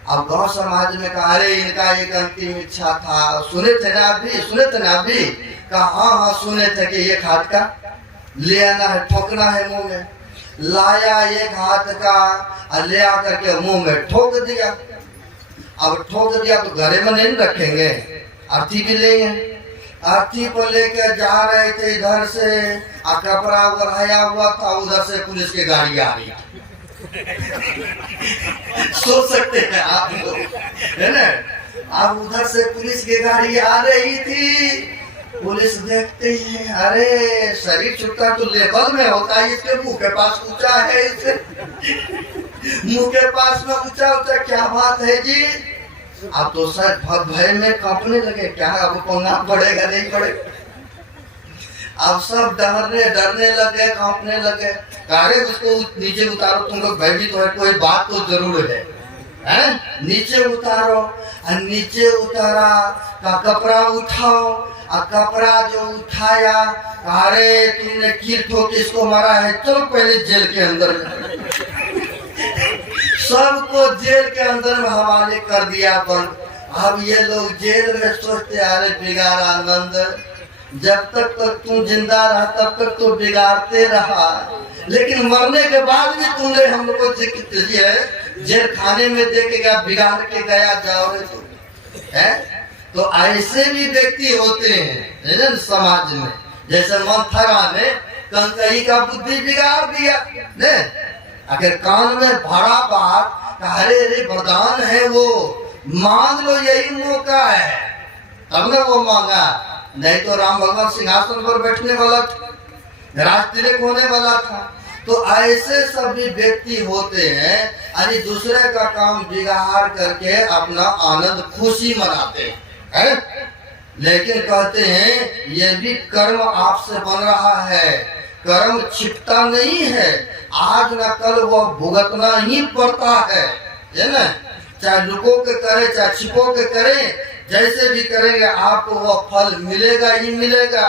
अब गांव समाज में कहा अरे इनका एक अंतिम इच्छा था, सुने थे ना आप भी, सुने थे ना आप भी। कहा हाँ सुने थे कि एक हाथ का ले आना है, ठोकना है मुंह में। लाया एक हाथ का, ले आकर के मुंह में ठोक दिया। अब ठोक दिया तो घरे में नहीं रखेंगे, अर्थी भी लेंगे। अर्थी को लेकर जा रहे थे इधर से, कपड़ा उड़ाया हुआ था, उधर से पुलिस की गाड़ी आ रही। सोच सकते हैं आप लोग, है ना। अब उधर से पुलिस की गाड़ी आ रही थी, पुलिस देखते हैं अरे शरीर छूटा तो लेवल में होता है, इसके मुंह के पास ऊंचा है, इसके मुंह के पास में ऊंचा ऊंचा क्या बात है जी। अब तो शायद भय में कांपने लगे, क्या अब पंगा पड़ेगा नहीं पड़ेगा। अब सब डरने लगे, कांपने लगे। अरे उसको नीचे उतारो, तुम लोग भयभीत हो, कोई बात तो जरूर है, हैं? नीचे उतारो। और नीचे उतारा का कपड़ा उठाओ, और कपड़ा जो उठाया, अरे तुमने कील ठोक के इसको मारा है, चलो पहले जेल के अंदर में। सबको जेल के अंदर में हवाले कर दिया बंद। अब ये लोग जेल में सोचते, अरे बिगाड़ आनंद, जब तक तू जिंदा रहा तब तक तो बिगाड़ते रहा, लेकिन मरने के बाद भी तुमने हम लोग को जेल खाने में दे के गया, बिगाड़ के गया, जाओ रे तुम, है? तो ऐसे भी व्यक्ति होते हैं समाज में। जैसे मंथरा ने कंकई का बुद्धि बिगाड़ दिया, ने अगर कान में भरा बात, अरे रे वरदान है वो, मांग लो, यही मौका है, तब ने वो मांगा। नहीं तो राम भगवान सिंहासन पर बैठने वाला था, राज तिलक होने वाला था। तो ऐसे सभी व्यक्ति होते हैं, यानी दूसरे का काम बिगाड़ करके अपना आनंद खुशी मनाते हैं, लेकिन कहते हैं ये भी कर्म आपसे बन रहा है, कर्म छिपता नहीं है, आज न कल वो भुगतना ही पड़ता है ना। चाहे लुको के करे, चाहे छिपो के करे, जैसे भी करेंगे आपको वो फल मिलेगा ही मिलेगा,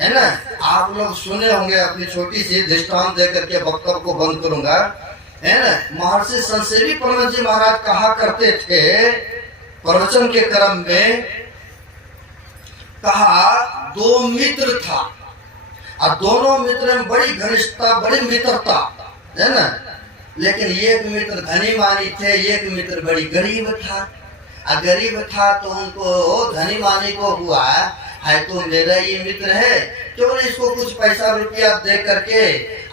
है ना। आप लोग सुने होंगे, अपनी छोटी सी दृष्टांत देकर के वक्तव्य को बंद करूंगा, है ना। महर्षि संसेवी परमहंस जी महाराज कहा करते थे प्रवचन के क्रम में, कहा दो मित्र था और दोनों मित्र में बड़ी घनिष्ठता, बड़ी मित्रता, है ना। लेकिन एक मित्र धनी मानी थे, एक मित्र बड़ी गरीब था। गरीब था तो उनको धनी मानी को हुआ है तो मेरा ये मित्र है, क्यों नहीं इसको कुछ पैसा रुपया दे करके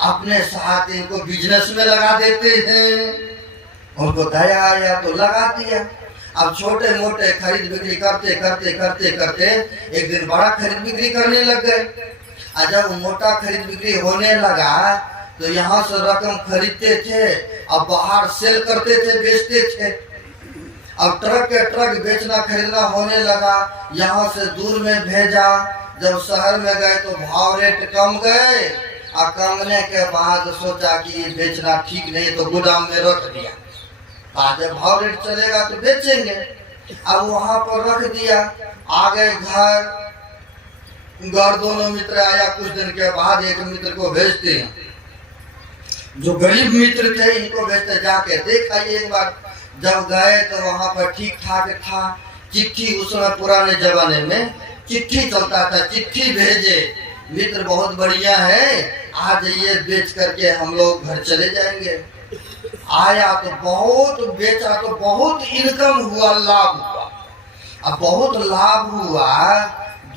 अपने साथ इनको बिजनेस में लगा देते हैं। उनको दया आया तो लगा दिया। अब छोटे मोटे खरीद बिक्री करते करते करते करते एक दिन बड़ा खरीद बिक्री करने लग गए। और जब मोटा खरीद बिक्री होने लगा तो यहाँ से रकम खरीदते थे, अब बाहर सेल करते थे, बेचते थे। अब ट्रक के ट्रक बेचना खरीदना होने लगा, यहाँ से दूर में भेजा। जब शहर में गए तो भाव रेट कम गए, और कमने के बाद सोचा कि बेचना ठीक नहीं तो गोदाम में रख दिया, आज जब भाव रेट चलेगा तो बेचेंगे। अब वहाँ पर रख दिया, आ गए घर दोनों मित्र आया। कुछ दिन के बाद एक मित्र को भेजते हैं, जो गरीब मित्र थे इनको भेजते, जाके देखा एक बार। जब गए तो वहाँ पर ठीक ठाक था। चिट्ठी, उस समय पुराने जमाने में चिट्ठी चलता था, चिट्ठी भेजे, मित्र बहुत बढ़िया है, आज ये बेच करके हम लोग घर चले जाएंगे। आया तो बहुत बेचा तो बहुत इनकम हुआ, लाभ हुआ। अब बहुत लाभ हुआ।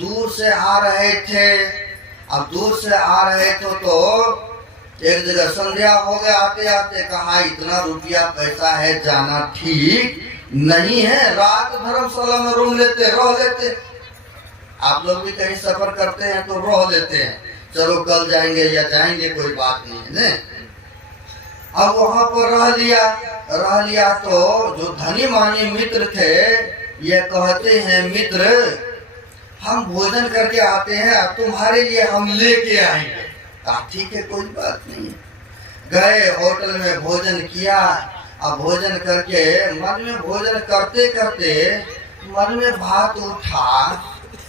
दूर से आ रहे थे, अब दूर से आ रहे तो एक जगह संध्या हो गया, आते आते कहा इतना रुपया पैसा है, जाना ठीक नहीं है, रात धर्मशाला में रूम लेते, रह लेते। आप लोग भी कहीं सफर करते हैं तो रह लेते हैं, चलो कल जाएंगे या जाएंगे, कोई बात नहीं है। अब वहां पर रह लिया तो जो धनी मानी मित्र थे ये कहते हैं, मित्र हम भोजन करके आते हैं, अब तुम्हारे लिए हम लेके आएंगे। ठीक है, कोई बात नहीं। गए होटल में भोजन किया। अब भोजन करके मन में भोजन करते करते मन में बात उठा,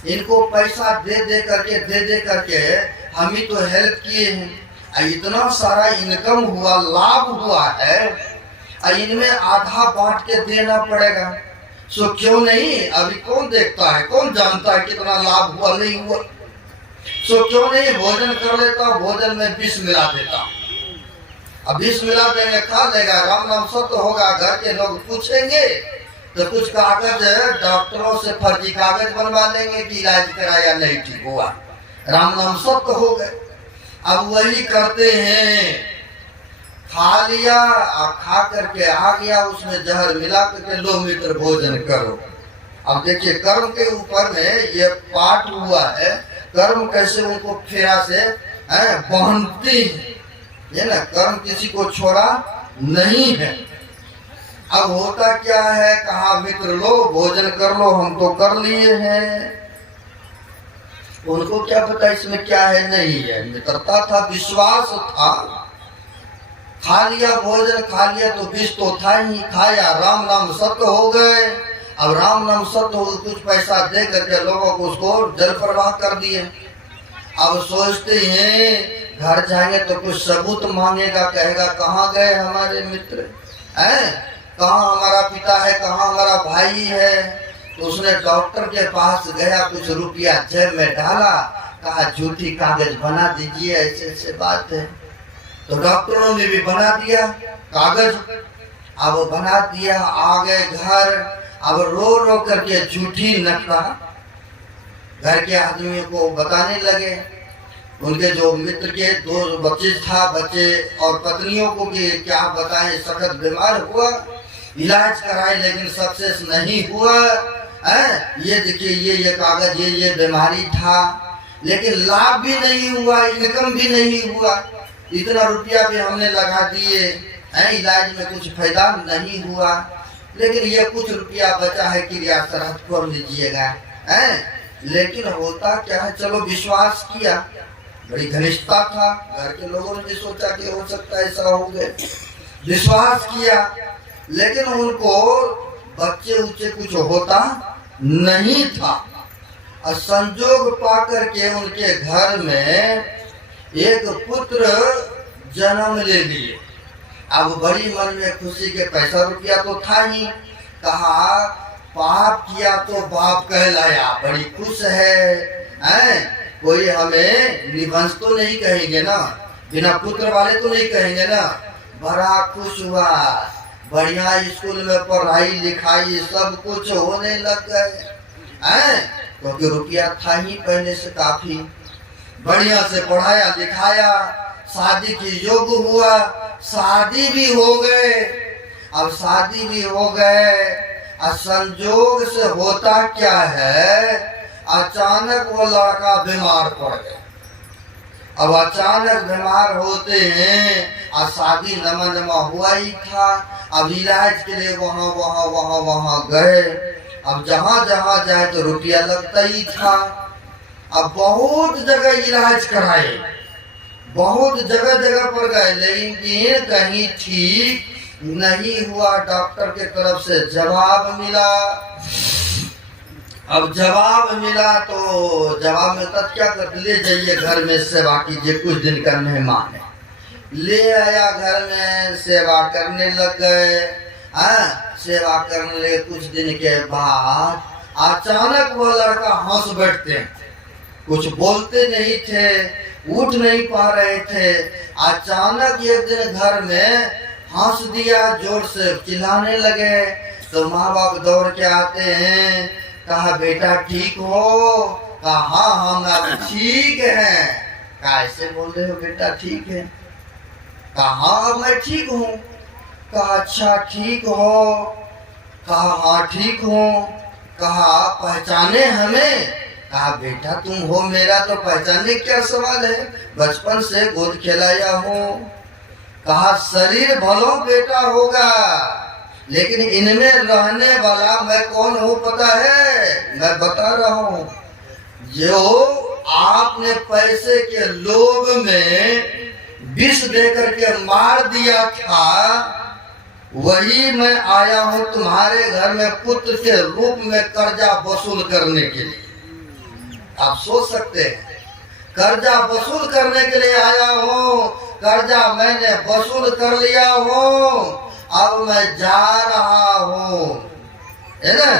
इनको पैसा दे करके हम ही तो हेल्प किए हैं, इतना सारा इनकम हुआ, लाभ हुआ है, इनमें आधा बांट के देना पड़ेगा। सो क्यों नहीं, अभी कौन देखता है, कौन जानता है कितना लाभ हुआ नहीं हुआ। सो क्यों नहीं भोजन कर लेता, भोजन में विष मिला देता। अब विष मिला देंगे, खा लेगा, राम नाम सत्य होगा। घर के लोग पूछेंगे तो कुछ कागज डॉक्टरों से फर्जी कागज बनवा लेंगे कि इलाज कराया नहीं ठीक हुआ, राम नाम सत्य हो गए। अब वही करते हैं, खा लिया और खा करके आ गया, उसमें जहर मिला करके लो मित्र भोजन करो। अब देखिए कर्म के ऊपर में ये पाठ हुआ है, कर्म कैसे उनको फेरा से बांधते हैं, ये ना, कर्म किसी को छोड़ा नहीं है। अब होता क्या है, कहा मित्र लो भोजन कर लो, हम तो कर लिए हैं। उनको क्या पता इसमें क्या है नहीं है, मित्रता था, विश्वास था। खा लिया भोजन, खा लिया तो विष तो था ही, खाया, राम नाम सत्य हो गए। अब राम नाम सत्य हो, कुछ पैसा दे करके लोगों को उसको जल प्रवाह कर दिए। अब सोचते हैं घर जाएंगे तो कुछ सबूत मांगेगा, कहेगा कहाँ गए हमारे मित्र हैं, कहाँ हमारा पिता है, कहाँ हमारा भाई है। तो उसने डॉक्टर के पास गया, कुछ रुपया जेब में डाला, कहा झूठी कागज बना दीजिए, ऐसे ऐसे बात है। तो डॉक्टरों ने भी बना दिया कागज। अब बना दिया, आ गए घर। अब रो रो करके झूठी नकला घर के आदमियों को बताने लगे। उनके जो मित्र के दो बच्चे था, बच्चे और पत्नियों को कि क्या बताएं, सखत बीमार हुआ, इलाज कराए लेकिन सक्सेस नहीं हुआ। ये देखिए ये कागज, ये बीमारी था, लेकिन लाभ भी नहीं हुआ, इनकम भी नहीं हुआ, इतना रुपया भी हमने लगा दिए, इलाज में कुछ फायदा नहीं हुआ, लेकिन ये कुछ रुपया बचा है, क्रिया श्राद्ध कर लीजिएगा। लेकिन होता क्या है, चलो विश्वास किया, बड़ी घनिष्ठता था, घर के लोगों ने भी सोचा कि हो सकता है ऐसा हो गए, विश्वास किया, लेकिन उनको बच्चे उच्चे कुछ होता नहीं था। और संजोग पाकर के उनके घर में एक पुत्र जन्म ले लिए। अब बड़ी मन में खुशी के पैसा रुपया तो था ही, कहा पाप किया तो बाप कहलाया, बड़ी खुश है। कोई हमें निवंश तो नहीं कहेंगे ना, बिना पुत्र वाले तो नहीं कहेंगे ना। बड़ा खुश हुआ, बढ़िया स्कूल में पढ़ाई लिखाई सब कुछ होने लग गए, क्योंकि रुपया था ही पहले से काफी। बढ़िया से पढ़ाया लिखाया, शादी की योग हुआ, शादी भी हो गए। अब शादी भी हो गए, और संजोग से होता क्या है, अचानक वो लड़का बीमार पड़ गया। अब अचानक बीमार होते हैं, और शादी नमा हुआ ही था। अब इलाज के लिए वहाँ गए। अब जहाँ जहाँ जाए तो रुपया लगता ही था। अब बहुत जगह इलाज कराए, बहुत जगह पर गए, लेकिन कहीं ठीक नहीं हुआ। डॉक्टर के तरफ से जवाब मिला। अब जवाब मिला तो जवाब में तब क्या कर, ले जाइए घर में सेवा कीजिए, कुछ दिन का मेहमान है। ले आया घर में, सेवा करने लग गए। सेवा करने लगे, कुछ दिन के बाद अचानक वो लड़का हंस बैठते हैं, कुछ बोलते नहीं थे, उठ नहीं पा रहे थे। अचानक एक दिन घर में हंस दिया, जोर से चिल्लाने लगे। तो माँ बाप दौड़ के आते हैं, कहा बेटा ठीक हो? कहा हाँ हम अब ठीक हैं। कैसे बोल रहे हो बेटा ठीक है? कहा हाँ मैं ठीक हूँ। कहा अच्छा ठीक हो? कहा हाँ ठीक हूँ। कहा पहचाने हमें? कहा बेटा तुम हो मेरा, तो पहचानने क्या सवाल है, बचपन से गोद खिलाया हूँ। कहा शरीर भलो बेटा होगा, लेकिन इनमें रहने वाला मैं कौन हूँ पता है? मैं बता रहा हूँ, जो आपने पैसे के लोभ में विष देकर के मार दिया था, वही मैं आया हूँ तुम्हारे घर में पुत्र के रूप में कर्जा वसूल करने के लिए। आप सोच सकते हैं, कर्जा वसूल करने के लिए आया हूँ, कर्जा मैंने वसूल कर लिया हूँ, अब मैं जा रहा हूँ, है ना,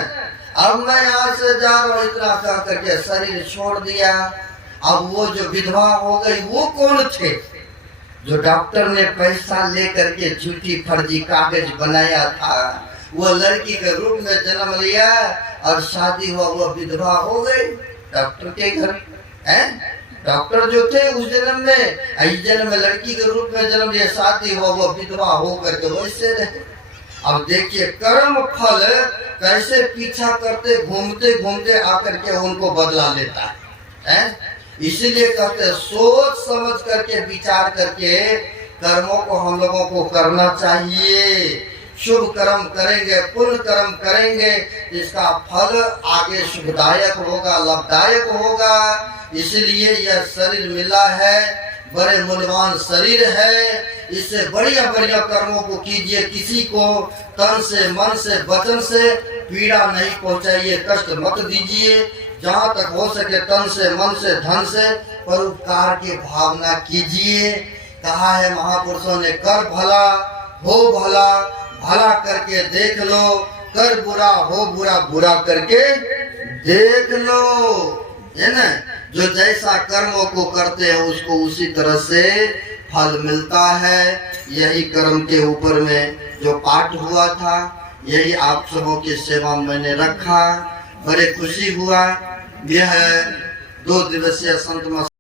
अब मैं यहाँ से जा रहा हूँ। इतना कह करके शरीर छोड़ दिया। अब वो जो विधवा हो गई, वो कौन थे? जो डॉक्टर ने पैसा लेकर के झूठी फर्जी कागज बनाया था, वो लड़की के रूप में जन्म लिया और शादी हुआ, वो विधवा हो गई डॉक्टर के घर। डॉक्टर जो थे उस जन्म में, इस जन्म में लड़की के रूप में जन्म लिया, शादी हुआ, वो विधवा होकर के वैसे रहे। अब देखिए कर्म फल कैसे पीछा करते, घूमते घूमते आकर के उनको बदला लेता है। इसीलिए कहते सोच समझ करके विचार करके कर्मों को हम लोगों को करना चाहिए। शुभ कर्म करेंगे, पुण्य कर्म करेंगे, इसका फल आगे सुखदायक होगा, लाभदायक होगा। इसलिए यह शरीर मिला है, बड़े मूल्यवान शरीर है, इससे बढ़िया बढ़िया कर्मों को कीजिए। किसी को तन से, मन से, वचन से पीड़ा नहीं पहुंचाइए, कष्ट मत दीजिए। जहाँ तक हो सके तन से, मन से, धन से परोपकार की भावना कीजिए। कहा है महापुरुषों ने, कर भला हो भला, भला करके देख लो, कर बुरा हो बुरा, बुरा करके देख लो, है ना। जो जैसा कर्मों को करते हैं उसको उसी तरह से फल मिलता है। यही कर्म के ऊपर में जो पाठ हुआ था, यही आप सबों की सेवा में मैंने रखा। बड़े खुशी हुआ। यह 2 दिवसीय संत